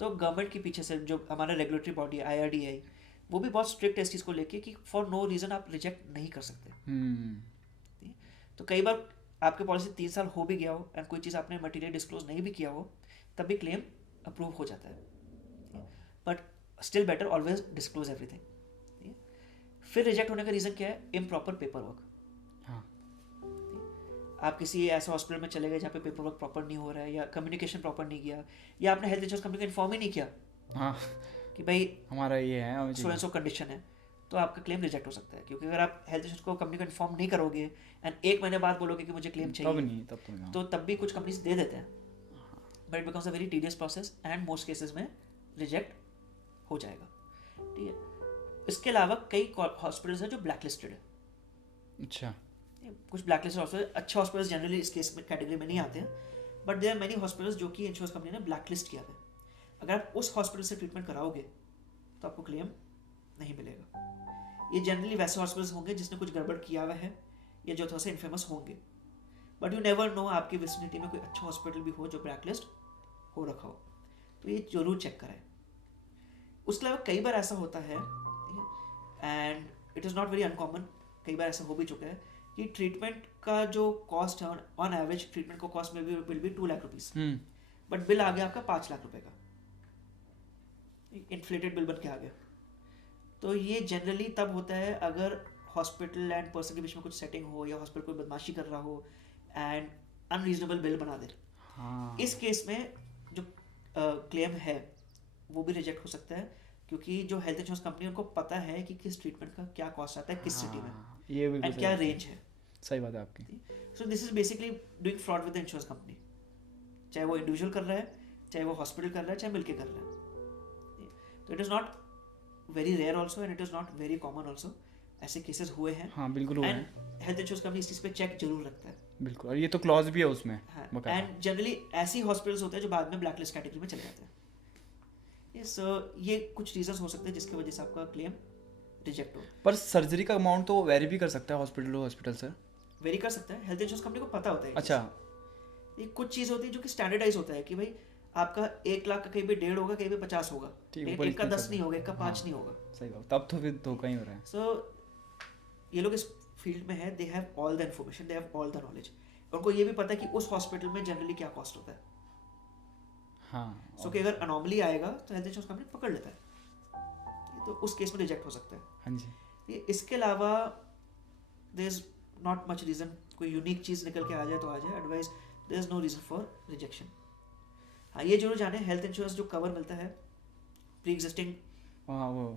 तो गवर्नमेंट के पीछे से जो हमारा रेगुलेटरी बॉडी IRDAI, वो भी बहुत स्ट्रिक्ट है इस चीज़ को लेके कि फॉर नो रीज़न आप रिजेक्ट नहीं कर सकते। तो कई बार आपके पॉलिसी 3 साल हो भी गया हो एंड कोई चीज़ आपने मटेरियल डिस्क्लोज नहीं भी किया हो, तब भी क्लेम अप्रूव हो जाता है। But still better always disclose everything. फिर रिजेक्ट होने का रीज़न क्या है? Improper paper work. आप किसी ऐसे हॉस्पिटल में चले गए जहाँ पे पेपर वर्क प्रॉपर नहीं हो रहा है, या कम्युनिकेशन प्रॉपर नहीं किया, या आपने हेल्थ इंश्योरेंस कंपनी को इन्फॉर्म ही नहीं किया कि भाई हमारा ये है सो एंड सो कंडीशन है, तो आपका क्लेम रिजेक्ट हो सकता है। क्योंकि अगर आप हेल्थ इंश्योरेंस को कंपनी को इन्फॉर्म नहीं करोगे एंड 1 महीने बाद बोलोगे कि मुझे क्लेम चाहिए, तब भी कुछ कंपनीज दे देते हैं, but it becomes a very tedious process and most cases में रिजेक्ट हो जाएगा। ठीक है, इसके अलावा कई हॉस्पिटल्स हैं जो ब्लैक लिस्टेड है। अच्छा, कुछ ब्लैक लिस्टेड हॉस्पिटल, अच्छे हॉस्पिटल्स जनरली इस केस में कैटेगरी में नहीं आते हैं, but there are many hospitals जो कि इंश्योरेंस कंपनी ने ब्लैक लिस्ट किया है। अगर आप उस हॉस्पिटल से ट्रीटमेंट कराओगे तो आपको क्लेम नहीं मिलेगा। ये जनरली वैसे हॉस्पिटल्स होंगे जिसने कुछ गड़बड़ किया हुआ है या जो थोड़ा सा इन्फेमस होंगे, बट यू नेवर नो, आपकी विसिनिटी में कोई अच्छा हॉस्पिटल भी हो जो ब्लैक लिस्ट हो रखा हो, तो ये जरूर चेक कराएं। उसके अलावा कई बार ऐसा होता है, and it is not very uncommon, कई बार ऐसा हो भी चुका है कि कि ट्रीटमेंट का जो कॉस्ट है ऑन एवरेज ट्रीटमेंट को कॉस्ट में will be 2 lakh rupees, but bill आ गया आपका 5 लाख रुपए का, इन्फ्लेटेड बिल बन के आ गया। तो ये जनरली तब होता है अगर हॉस्पिटल एंड पर्सन के बीच में कुछ सेटिंग हो या हॉस्पिटल कोई बदमाशी कर रहा हो एंड अनरीजनेबल बिल बना दे। इस केस में जो क्लेम है वो भी रिजेक्ट हो सकता है, क्योंकि जो हेल्थ इंश्योरेंस कंपनी उनको पता है कि किस ट्रीटमेंट का क्या कॉस्ट आता है किस सिटी में, ये बिल्कुल एंड क्या रेंज है। सही बात है आपकी। So this is basically doing fraud with the insurance company, चाहे वो इंडिविजुअल कर रहा है, चाहे वो हॉस्पिटल कर रहा है, चाहे मिलके कर रहा है। तो it is not very rare also and it is not very common also, ऐसे केसेस हुए हैं। हाँ बिल्कुल हुए हैं। एंड हेल्थ इंश्योरेंस कंपनी इस चीज़ पे चेक जरूर रखता है। बिल्कुल, और ये तो क्लॉज भी है उसमें। एंड जनरली ऐसी हॉस्पिटल्स होते हैं जो बाद में ब्लैकलिस्ट कैटेगरी में चले जाते हैं। सो ये कुछ रीजंस हो सकते हैं जिसकी वजह से आपका क्लेम रिजेक्ट हो। पर सर्जरी का अमाउंट तो वेरी भी कर सकता है hospital to hospital sir? Vary कर सकता है, हेल्थ इंश्योरेंस कंपनी को पता होता है। अच्छा, ये कुछ चीज़ होती है जो कि स्टैंडर्डाइज होता है कि भाई आपका 1 लाख का कहीं पे 1.5 होगा, कहीं पे 50 होगा, एक का 10 नहीं होगा, एक का 5 नहीं होगा। सही बात, तब तो फिर धोखा ही हो रहा है। सो ये लोग इस फील्ड में है, they have all the information, they have all the knowledge. उनको ये भी पता है कि उस हॉस्पिटल में जनरली क्या कॉस्ट होता है। हाँ, सो कि अगर अनॉमली आएगा तो हेल्थ इंश्योरेंस कंपनी पकड़ लेता है, तो उस केस में रिजेक्ट हो सकता है। हाँ जी। इसके अलावा there is not much reason, कोई यूनिक चीज़ निकल के आ जाए तो आ जाए, otherwise there is no reason for rejection. हाँ, ये जरूर जाने हेल्थ इंश्योरेंस जो कवर मिलता है प्री एग्जिस्टिंग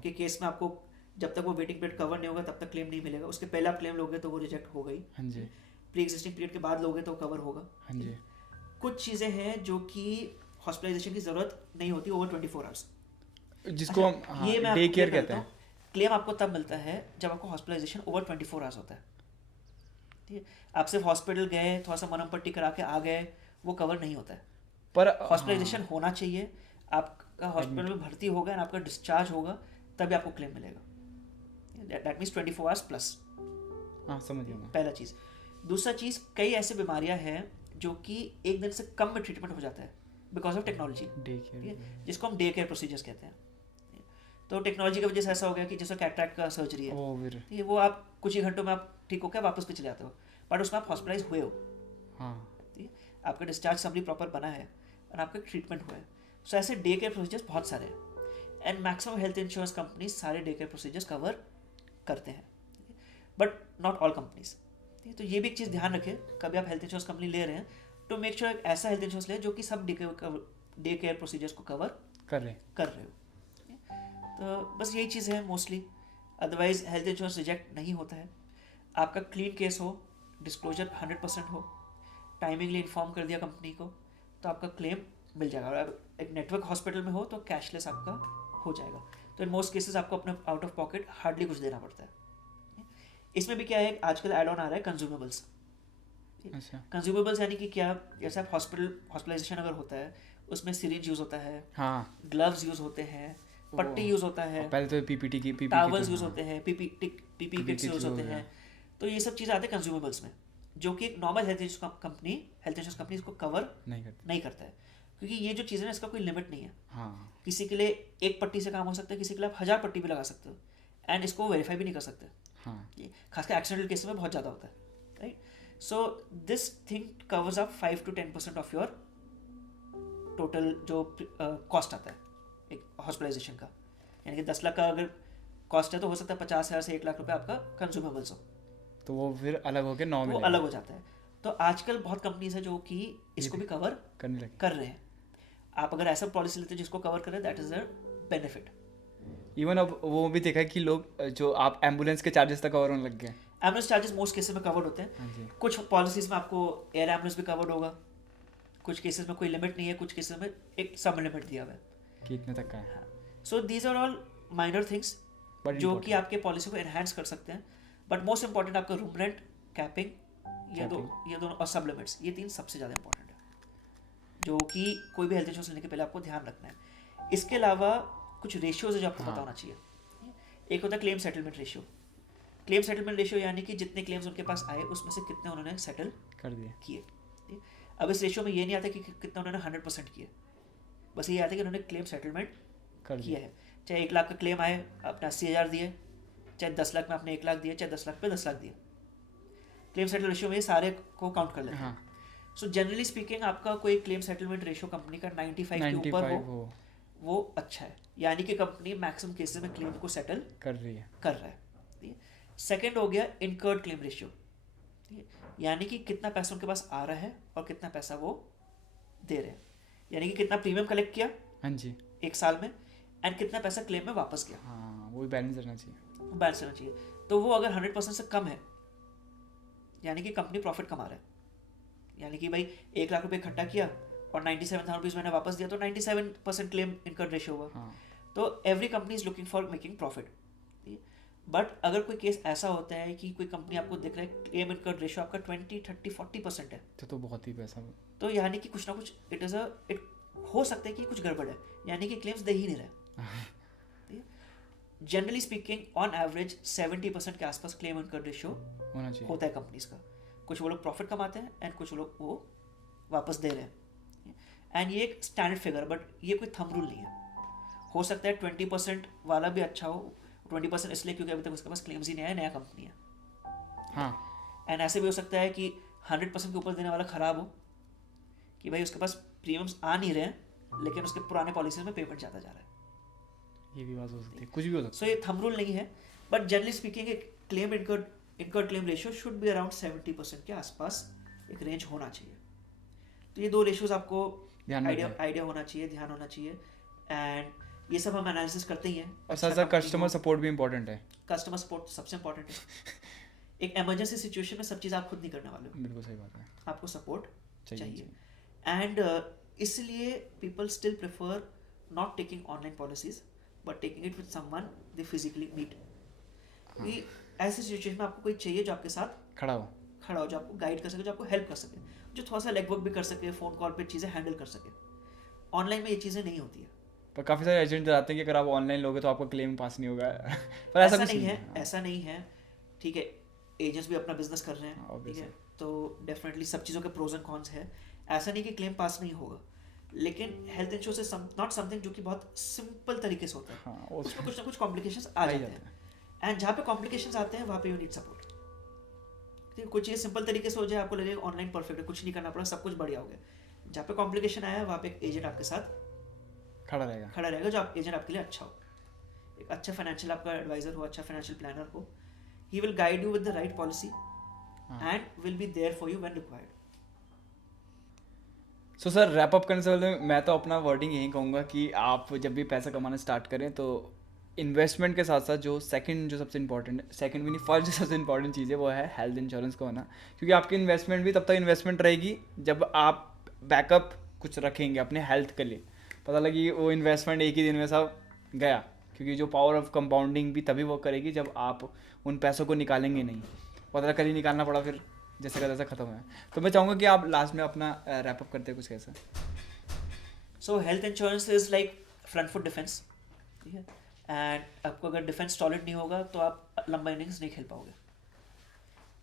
के केस में, आपको जब तक वो वेटिंग पीरियड कवर नहीं होगा तब तक क्लेम नहीं मिलेगा। उसके पहले आप क्लेम लोगे तो वो रिजेक्ट हो गई। हाँ जी। प्री एग्जिस्टिंग पीरियड के बाद लोगे तो कवर होगा। हाँ जी। कुछ चीज़ें हैं जो कि हॉस्पिटलाइजेशन की जरूरत नहीं होती ओवर 24 आवर्स, जिसको हम ये मैं डे केयर कहते हैं। क्लेम आपको तब मिलता है जब आपको हॉस्पिटलाइजेशन ओवर 24 आवर्स होता है। ठीक है, आप सिर्फ हॉस्पिटल गए, थोड़ा सा मरहम पट्टी करा के आ गए, वो कवर नहीं होता है। पर हॉस्पिटलाइजेशन होना चाहिए, आपका हॉस्पिटल में भर्ती होगा एंड आपका डिस्चार्ज होगा तभी आपको क्लेम मिलेगा। That means 24 hours plus. हाँ, समझ गया मैं। पहला चीज़। दूसरा चीज़, कई ऐसे बीमारियां हैं जो कि एक दिन से कम में ट्रीटमेंट हो जाता है because of technology, day care, जिसको हम डे केयर प्रोसीजर्स कहते हैं। तो टेक्नोलॉजी की वजह से ऐसा हो गया कि जैसे कैटरैक्ट का सर्जरी है, वो आप कुछ ही घंटों में आप ठीक होकर वापस भी चले जाते हो, बट उसमें आप हॉस्पिटलाइज हुए हो। हाँ, आपका डिस्चार्ज समरी प्रॉपर बना है और आपका ट्रीटमेंट हुआ है। सो ऐसे डे केयर प्रोसीजर्स बहुत सारे हैं and maximum health insurance company सारे डे केयर प्रोसीजर्स कवर करते हैं, बट नॉट ऑल कंपनीज। तो ये भी एक चीज़ ध्यान रखें, कभी आप हेल्थ इंश्योरेंस कंपनी ले रहे हैं तो मेक श्योर एक ऐसा हेल्थ इंश्योरेंस ले जो कि सब डे केयर प्रोसीजर्स को कवर कर रहे हो। तो बस यही चीज़ है mostly, otherwise health insurance reject नहीं होता है। आपका क्लीन केस हो, डिस्क्लोजर 100% हो, टाइमिंगली इन्फॉर्म कर दिया कंपनी को, तो आपका क्लेम मिल जाएगा। और एक नेटवर्क हॉस्पिटल में हो तो कैशलेस आपका हो जाएगा। तो इन मोस्ट केसेस आपको अपने आउट ऑफ पॉकेट हार्डली कुछ देना पड़ता है। इसमें भी क्या है, आजकल एड ऑन आ रहा है कंज्यूमेबल्स। कंज्यूमेबल्स यानी कि क्या, जैसे आप हॉस्पिटलाइजेशन अगर होता है उसमें सिरिंज यूज होता है, हाँ, ग्लव्स यूज होते हैं, पट्टी यूज होता है, पहले तो पीपीटी टावल्स यूज होते हैं, पीपी किट्स यूज होते हैं। तो ये सब चीज़ें आते हैं कंज्यूमेबल्स में, जो कि एक नॉर्मल हेल्थ इंश्योरेंस कंपनी इसको कवर नहीं करता है, क्योंकि ये जो चीज़ें हैं इसका कोई लिमिट नहीं है। हाँ, किसी के लिए एक पट्टी से काम हो सकता है, किसी के लिए आप 1000 पट्टी भी लगा सकते हो एंड इसको वेरीफाई भी नहीं कर सकते। हाँ, खासकर एक्सीडेंटल केस में बहुत ज़्यादा होता है, right. So this thing covers up 5 to 10% of your total जो कॉस्ट आता है एक हॉस्पिटलाइजेशन का। यानी कि 10 लाख का अगर कॉस्ट है तो हो सकता है 50,000 से 1 लाख रुपए आपका कंज्यूमेबल्स हो, तो वो फिर अलग होकर 9 में वो अलग हो जाता है। तो आजकल बहुत कंपनीज है जो कि इसको भी कवर कर रहे हैं। आप अगर ऐसा पॉलिसी लेते हैं जिसको कवर करें, that is a benefit. Even अब वो भी देखा है कि लोग जो आप एम्बुलेंस के चार्जेस तक कवर होने लग गए। एम्बुलेंस चार्जेस मोस्ट केसेस में कवर्ड होते हैं। कुछ पॉलिसीज में आपको एयर एम्बुलेंस भी कवर्ड होगा, कुछ केसेस में कोई लिमिट नहीं है, कुछ केसेस में एक सब लिमिट दिया हुआ है कि इतने तक का है। So these are all minor things जो कि आपके पॉलिसी को एनहांस कर सकते हैं, बट मोस्ट इंपॉर्टेंट आपका रूम रेंट, कैपिंग, ये दोनों और सब लिमिट्स, ये 3 सबसे ज़्यादा इंपॉर्टेंट है, जो कि कोई भी हेल्थ इंश्योरेंस लेने के पहले आपको ध्यान रखना है। इसके अलावा कुछ रेशियोज है जो आपको पता होना चाहिए। एक होता है claim settlement ratio. Claim settlement ratio यानी कि जितने क्लेम्स उनके पास आए उसमें से कितने उन्होंने सेटल कर दिए किए। अब इस रेशियो में ये नहीं आता कि कितना उन्होंने 100% किए, बस ये आता है कि उन्होंने क्लेम सेटलमेंट किया है। चाहे 1 लाख का क्लेम आए, आपने 80,000 दिए, चाहे 10 लाख में आपने 1 लाख दिए, चाहे 10 लाख पे 10 लाख दिए। क्लेम सेटल रेशियो में ये सारे को काउंट कर लेते हैं। हाँ सो जनरली स्पीकिंग आपका कोई क्लेम सेटलमेंट रेशियो कंपनी का 95 के ऊपर 95 हो हो वो अच्छा है, यानी कि कंपनी मैक्सिमम केसेस में क्लेम को सेटल कर रही है। कर रहा है। सेकंड हो गया इनकर्ड क्लेम रेशियो, यानी कि कितना पैसा उनके पास आ रहा है और कितना पैसा वो दे रहे हैं, यानी कि कितना प्रीमियम कलेक्ट किया हाँ जी एक साल में एंड कितना पैसा क्लेम में वापस गया, हाँ वो भी बैलेंस रहना चाहिए। वो बैलेंस रहना चाहिए। तो वो अगर 100% से कम है यानी कि कंपनी प्रॉफिट कमा रहा है, यानी कि भाई 1 लाख रुपए इकट्ठा किया और 97,000 रुपीज़ मैंने वापस दिया तो 97% क्लेम इनकर्ड रेशियो हुआ। हाँ तो every company is looking for making profit. But अगर कोई केस ऐसा होता है कि कोई कंपनी आपको दिख रहा है क्लेम इनकर्ड रेशियो आपका 20, 30, 40% है, तो बहुत ही पैसा। तो यानी कि कुछ ना कुछ इट हो सकता है कि कुछ गड़बड़ है, यानी कि क्लेम्स दे ही नहीं रहे। जनरली स्पीकिंग ऑन एवरेज 70% के आसपास क्लेम इनकर्ड रेशियो होना चाहिए। होता है कंपनीज का। कुछ वो लोग प्रॉफिट कमाते हैं एंड कुछ लोग वो वापस दे रहे हैं, एंड ये एक स्टैंडर्ड फिगर, बट ये कोई थंब रूल नहीं है। हो सकता है 20% वाला भी अच्छा हो, 20% इसलिए क्योंकि अभी तक उसके पास क्लेम्स ही नहीं आया, नया कंपनी है। हाँ एंड ऐसे भी हो सकता है कि 100% के ऊपर देने वाला खराब हो, कि भाई उसके पास प्रीमियम्स आ नहीं रहे हैं लेकिन उसके पुराने पॉलिसीज में पेमेंट ज़्यादा जा रहा है। ये भी बात हो सकती है, कुछ भी हो सकता सो ये थंब रूल नहीं है, बट जनरली स्पीकिंग एक claim incurred claim ratio should be around 70% के आसपास एक रेंज होना चाहिए। तो ये 2 रेशियोज आपको ध्यान रखना आइडिया होना चाहिए, ध्यान होना चाहिए, एंड ये सब हम एनालिसिस करते ही हैं। और साथ साथ कस्टमर सपोर्ट भी इम्पोर्टेंट है। कस्टमर सपोर्ट सबसे इंपॉर्टेंट है। एक इमरजेंसी सिचुएशन में सब चीज़ आप खुद नहीं करने वाले हो, बिल्कुल सही बात है, आपको सपोर्ट चाहिए। एंड इसलिए people still prefer not taking online policies but taking it with someone they physically meet. कि ऐसी सिचुएशन में आपको कोई चाहिए जो आपके साथ खड़ा हो, जो आपको गाइड कर सके, जो आपको हेल्प कर सके, जो थोड़ा सा लेग वर्क भी कर सके, फ़ोन कॉल पे चीज़ें हैंडल कर सके। ऑनलाइन में ये चीज़ें नहीं होती है। पर काफ़ी सारे एजेंट बताते हैं कि अगर आप ऑनलाइन लोगे तो आपका क्लेम पास नहीं होगा। पर ऐसा कुछ नहीं है, ऐसा नहीं है। ठीक है, एजेंट्स भी अपना बिजनेस कर रहे हैं, ठीक obviously। है, तो डेफिनेटली सब चीज़ों के प्रोज एंड कॉन्स है। ऐसा नहीं कि क्लेम पास नहीं होगा, लेकिन health insurance is not something जो कि बहुत सिंपल तरीके से होता है। हाँ उसमें कुछ ना कुछ कॉम्प्लिकेशंस आ जाते हैं, एंड जहाँ पे कॉम्प्लिकेशंस आते हैं वहाँ पे यू नीड सपोर्ट। ठीक है, कुछ चीज़ सिंपल तरीके से हो जाए, आपको लगेगा ऑनलाइन परफेक्ट है, कुछ नहीं करना पड़ा, सब कुछ बढ़िया हो गया। जहाँ पे कॉम्प्लिकेशन आया वहाँ पे एक एजेंट आपके साथ खड़ा रहेगा, जो आप एजेंट आपके लिए अच्छा हो, एक अच्छा फाइनेंशियल आपका एडवाइजर हो, अच्छा फाइनेंशियल प्लानर हो। He will guide you with the right policy and will be there for you when required. So sir wrap up करने से पहले मैं तो अपना वर्डिंग यही कहूँगा कि आप जब भी पैसा कमाना स्टार्ट करें तो इन्वेस्टमेंट के साथ साथ जो सेकंड जो सबसे इंपॉर्टेंट है, सेकंड भी नहीं फर्स्ट जो सबसे इंपॉर्टेंट चीज़ है वो है हेल्थ इंश्योरेंस का होना। क्योंकि आपकी इन्वेस्टमेंट भी तब तक इन्वेस्टमेंट रहेगी जब आप बैकअप कुछ रखेंगे अपने हेल्थ के लिए। पता लगी वो इन्वेस्टमेंट एक ही दिन में सब गया, क्योंकि जो पावर ऑफ कंपाउंडिंग भी तभी वो करेगी जब आप उन पैसों को निकालेंगे नहीं। पता लगा कल ही निकालना पड़ा, फिर जैसे का तैसा खत्म है। तो मैं चाहूँगा कि आप लास्ट में अपना रैपअप करते हैं कुछ कैसा। सो health insurance is like front foot defence, ठीक है, एंड आपको अगर डिफेंस सॉलिड नहीं होगा तो आप लंबा इनिंग्स नहीं खेल पाओगे।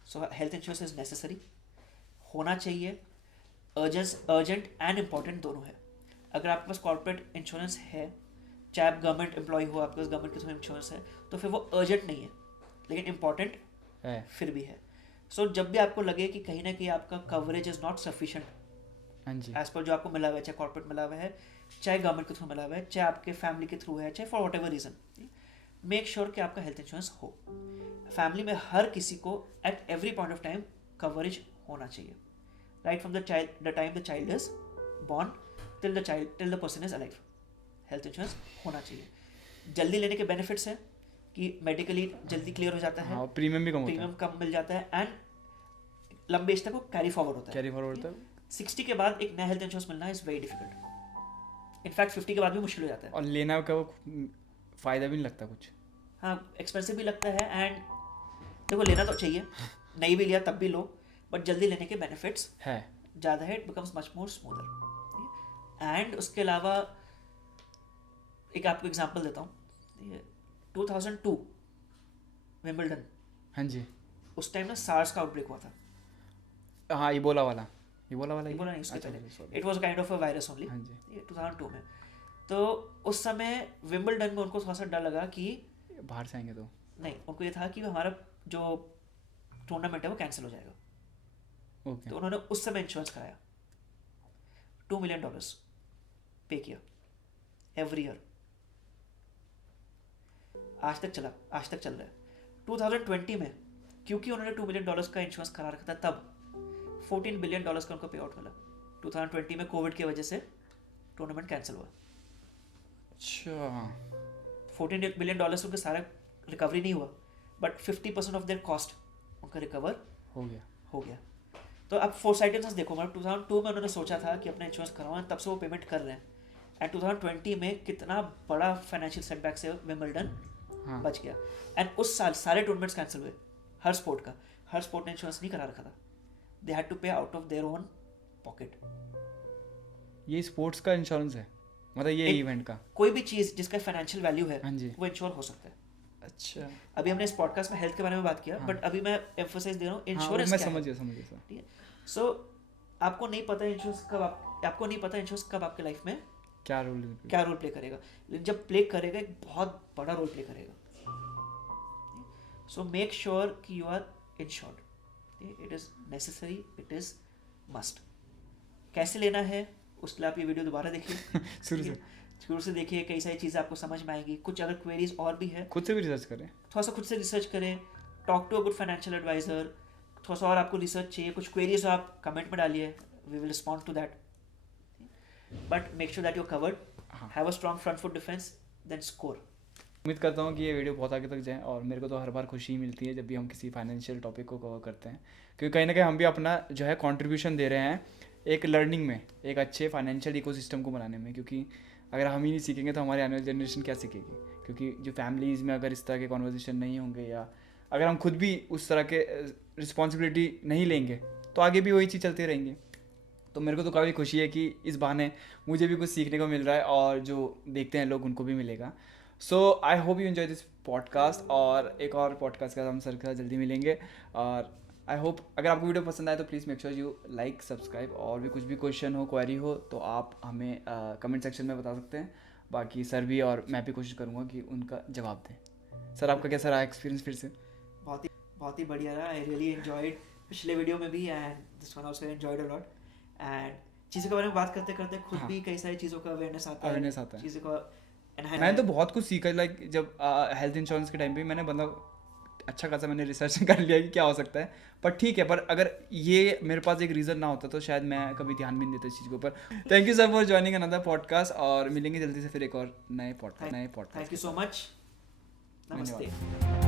सो हेल्थ इंश्योरेंस इज नेसेसरी, होना चाहिए, अर्जेंट एंड इम्पॉर्टेंट दोनों है। अगर आपके पास कॉर्पोरेट इंश्योरेंस है, चाहे आप गवर्नमेंट एम्प्लॉय हो, आपके पास गवर्नमेंट के थ्रू इंश्योरेंस है, तो फिर वो अर्जेंट नहीं है लेकिन इम्पॉर्टेंट है फिर भी है। सो जब भी आपको लगे कि कहीं ना कहीं आपका कवरेज इज नॉट सफिशिएंट हाँ जी, एज पर जो आपको मिला हुआ है, चाहे कॉर्पोरेट मिला हुआ है, चाहे गवर्नमेंट के थ्रू मिला हुआ है, चाहे आपके फैमिली के थ्रू है, चाहे for whatever reason, make sure कि आपका हेल्थ इंश्योरेंस हो। फैमिली में हर किसी को at every point of time coverage होना चाहिए, right from the time the child is born till the person is alive. Health insurance होना चाहिए। जल्दी लेने के बेनिफिट्स हैं कि मेडिकली जल्दी क्लियर हो जाता है, हाँ, प्रीमियम भी कम होता है, प्रीमियम कम मिल जाता है, एंड लंबे एज तक वो कैरी फॉरवर्ड होता है। कैरी फॉरवर्ड होता है। 60 के बाद एक नया हेल्थ इंश्योरेंस मिलना इज वेरी डिफिकल्ट। इनफैक्ट 50 के बाद भी मुश्किल हो जाता है, और लेना का वो फ़ायदा भी नहीं लगता कुछ। हाँ, एक्सपेंसिव भी लगता है, एंड देखो लेना तो चाहिए, नहीं भी लिया तब भी लो, बट जल्दी लेने के बेनिफिट्स है ज़्यादा है, it becomes much more smoother. And उसके अलावा एक आपको एग्जांपल देता हूँ, 2002 विंबलडन, हाँ जी, उस टाइम ना सार्स का आउटब्रेक हुआ था। हाँ इबोला वाला ही बोला नहीं, उसके अच्छा, पहले sorry। It was kind of a virus only, हाँ जी, 2002 में। तो उस समय विंबलडन में उनको थोड़ा सा डर लगा कि बाहर से आएंगे तो नहीं, उनको ये था कि हमारा जो टूर्नामेंट है वो कैंसिल हो जाएगा। ओके तो उन्होंने उस समय इंश्योरेंस कराया, $2 million पे किया एवरी ईयर, आज तक चल रहा है। 2020 में क्योंकि उन्होंने $2 million का इंश्योरेंस करा रखा था, तब $14 billion का उनको पे आउट मिला। 2020 में कोविड की वजह से टूर्नामेंट कैंसिल हुआ। अच्छा $14 billion उनका सारा रिकवरी नहीं हुआ, बट 50% ऑफ देयर कॉस्ट उनका रिकवर हो गया। तो अब फोरसाइटेडनेस देखो, मतलब 2002 में उन्होंने सोचा था कि अपना इंश्योरेंस करवाएं, तब से वो पेमेंट कर रहे हैं, एंड 2020 में कितना बड़ा फाइनेंशियल सेटबैक से विंबलडन हाँ बच गया। एंड उस साल सारे टूर्नामेंट्स कैंसिल हुए, हर स्पोर्ट ने इंश्योरेंस नहीं करा रखा था, दे हैड टू पे out of their own pocket. ये स्पोर्ट्स का इंश्योरेंस है, मतलब ये इवेंट का कोई भी चीज़ जिसका फाइनेंशियल वैल्यू है हाँ जी। वो इंश्योर हो सकता है। अच्छा अभी हमने इस पॉडकास्ट में हेल्थ के बारे में बात किया, हाँ। बट अभी मैं एम्फोसाइज दे रहा हूँ हाँ इंश्योरेंस मैं क्या है। समझ गया सर। ठीक है, सो आपको नहीं पता इंश्योरेंस कब आपके लाइफ में क्या रोल प्ले करेगा, लेकिन जब प्ले करेगा एक बहुत बड़ा रोल प्ले करेगा। सो मेक श्योर कि you are insured, it is necessary, it is must. कैसे लेना है उसके लिए आप ये वीडियो दोबारा देखिए, शुरू से देखिए, कई सारी चीज़ें आपको समझ में आएंगी। कुछ अगर क्वेरीज और भी है, खुद से भी रिसर्च करें, थोड़ा सा खुद से रिसर्च करें, talk to a good financial advisor. थोड़ा सा और आपको रिसर्च चाहिए, कुछ क्वेरीज आप कमेंट में डालिए, we will respond to that, but make sure that you covered, have a strong front foot defence, then score. उम्मीद करता हूँ कि ये वीडियो बहुत आगे तक जाए, और मेरे को तो हर बार खुशी मिलती है जब भी हम किसी फाइनेंशियल टॉपिक को कवर करते हैं, क्योंकि कहीं ना कहीं हम भी अपना जो है कंट्रीब्यूशन दे रहे हैं एक लर्निंग में, एक अच्छे फाइनेंशियल इकोसिस्टम को बनाने में। क्योंकि अगर हम ही नहीं सीखेंगे तो हमारी आने वाली जनरेशन क्या सीखेगी? क्योंकि जो फैमिलीज़ में अगर इस तरह के कॉन्वर्जेसन नहीं होंगे, या अगर हम खुद भी उस तरह के रिस्पॉन्सिबिलिटी नहीं लेंगे, तो आगे भी वही चीज़ चलती रहेंगी। तो मेरे को तो काफ़ी खुशी है कि इस बहाने मुझे भी कुछ सीखने को मिल रहा है, और जो देखते हैं लोग उनको भी मिलेगा। So I hope you enjoy this podcast, और एक और पॉडकास्ट का हम सर के साथ जल्दी मिलेंगे। और आई होप अगर आपको वीडियो पसंद आए तो please make sure you like, subscribe, और भी कुछ भी क्वेश्चन हो, क्वेरी हो तो आप हमें कमेंट सेक्शन में बता सकते हैं। बाकी सर भी और मैं भी कोशिश करूँगा कि उनका जवाब दें। सर आपका कैसा रहा एक्सपीरियंस फिर से? बहुत ही बढ़िया रहा, आई रियली एंजॉयड पिछले वीडियो में भी, and this one also enjoyed a lot. And चीज़ों के बारे में बात करते करते खुद भी कई सारी चीज़ों का अवेयरनेस आता है। चीज़ों का मैंने तो बहुत कुछ सीखा, लाइक जब हेल्थ इंश्योरेंस के टाइम पे मैंने मतलब अच्छा खासा मैंने रिसर्च कर लिया कि क्या हो सकता है। पर ठीक है, पर अगर ये मेरे पास एक रीज़न ना होता तो शायद मैं कभी ध्यान भी नहीं देता इस चीज़ के ऊपर। Thank you sir for joining another podcast, और मिलेंगे जल्दी से फिर एक और नए podcast. Thank you so much, नमस्ते।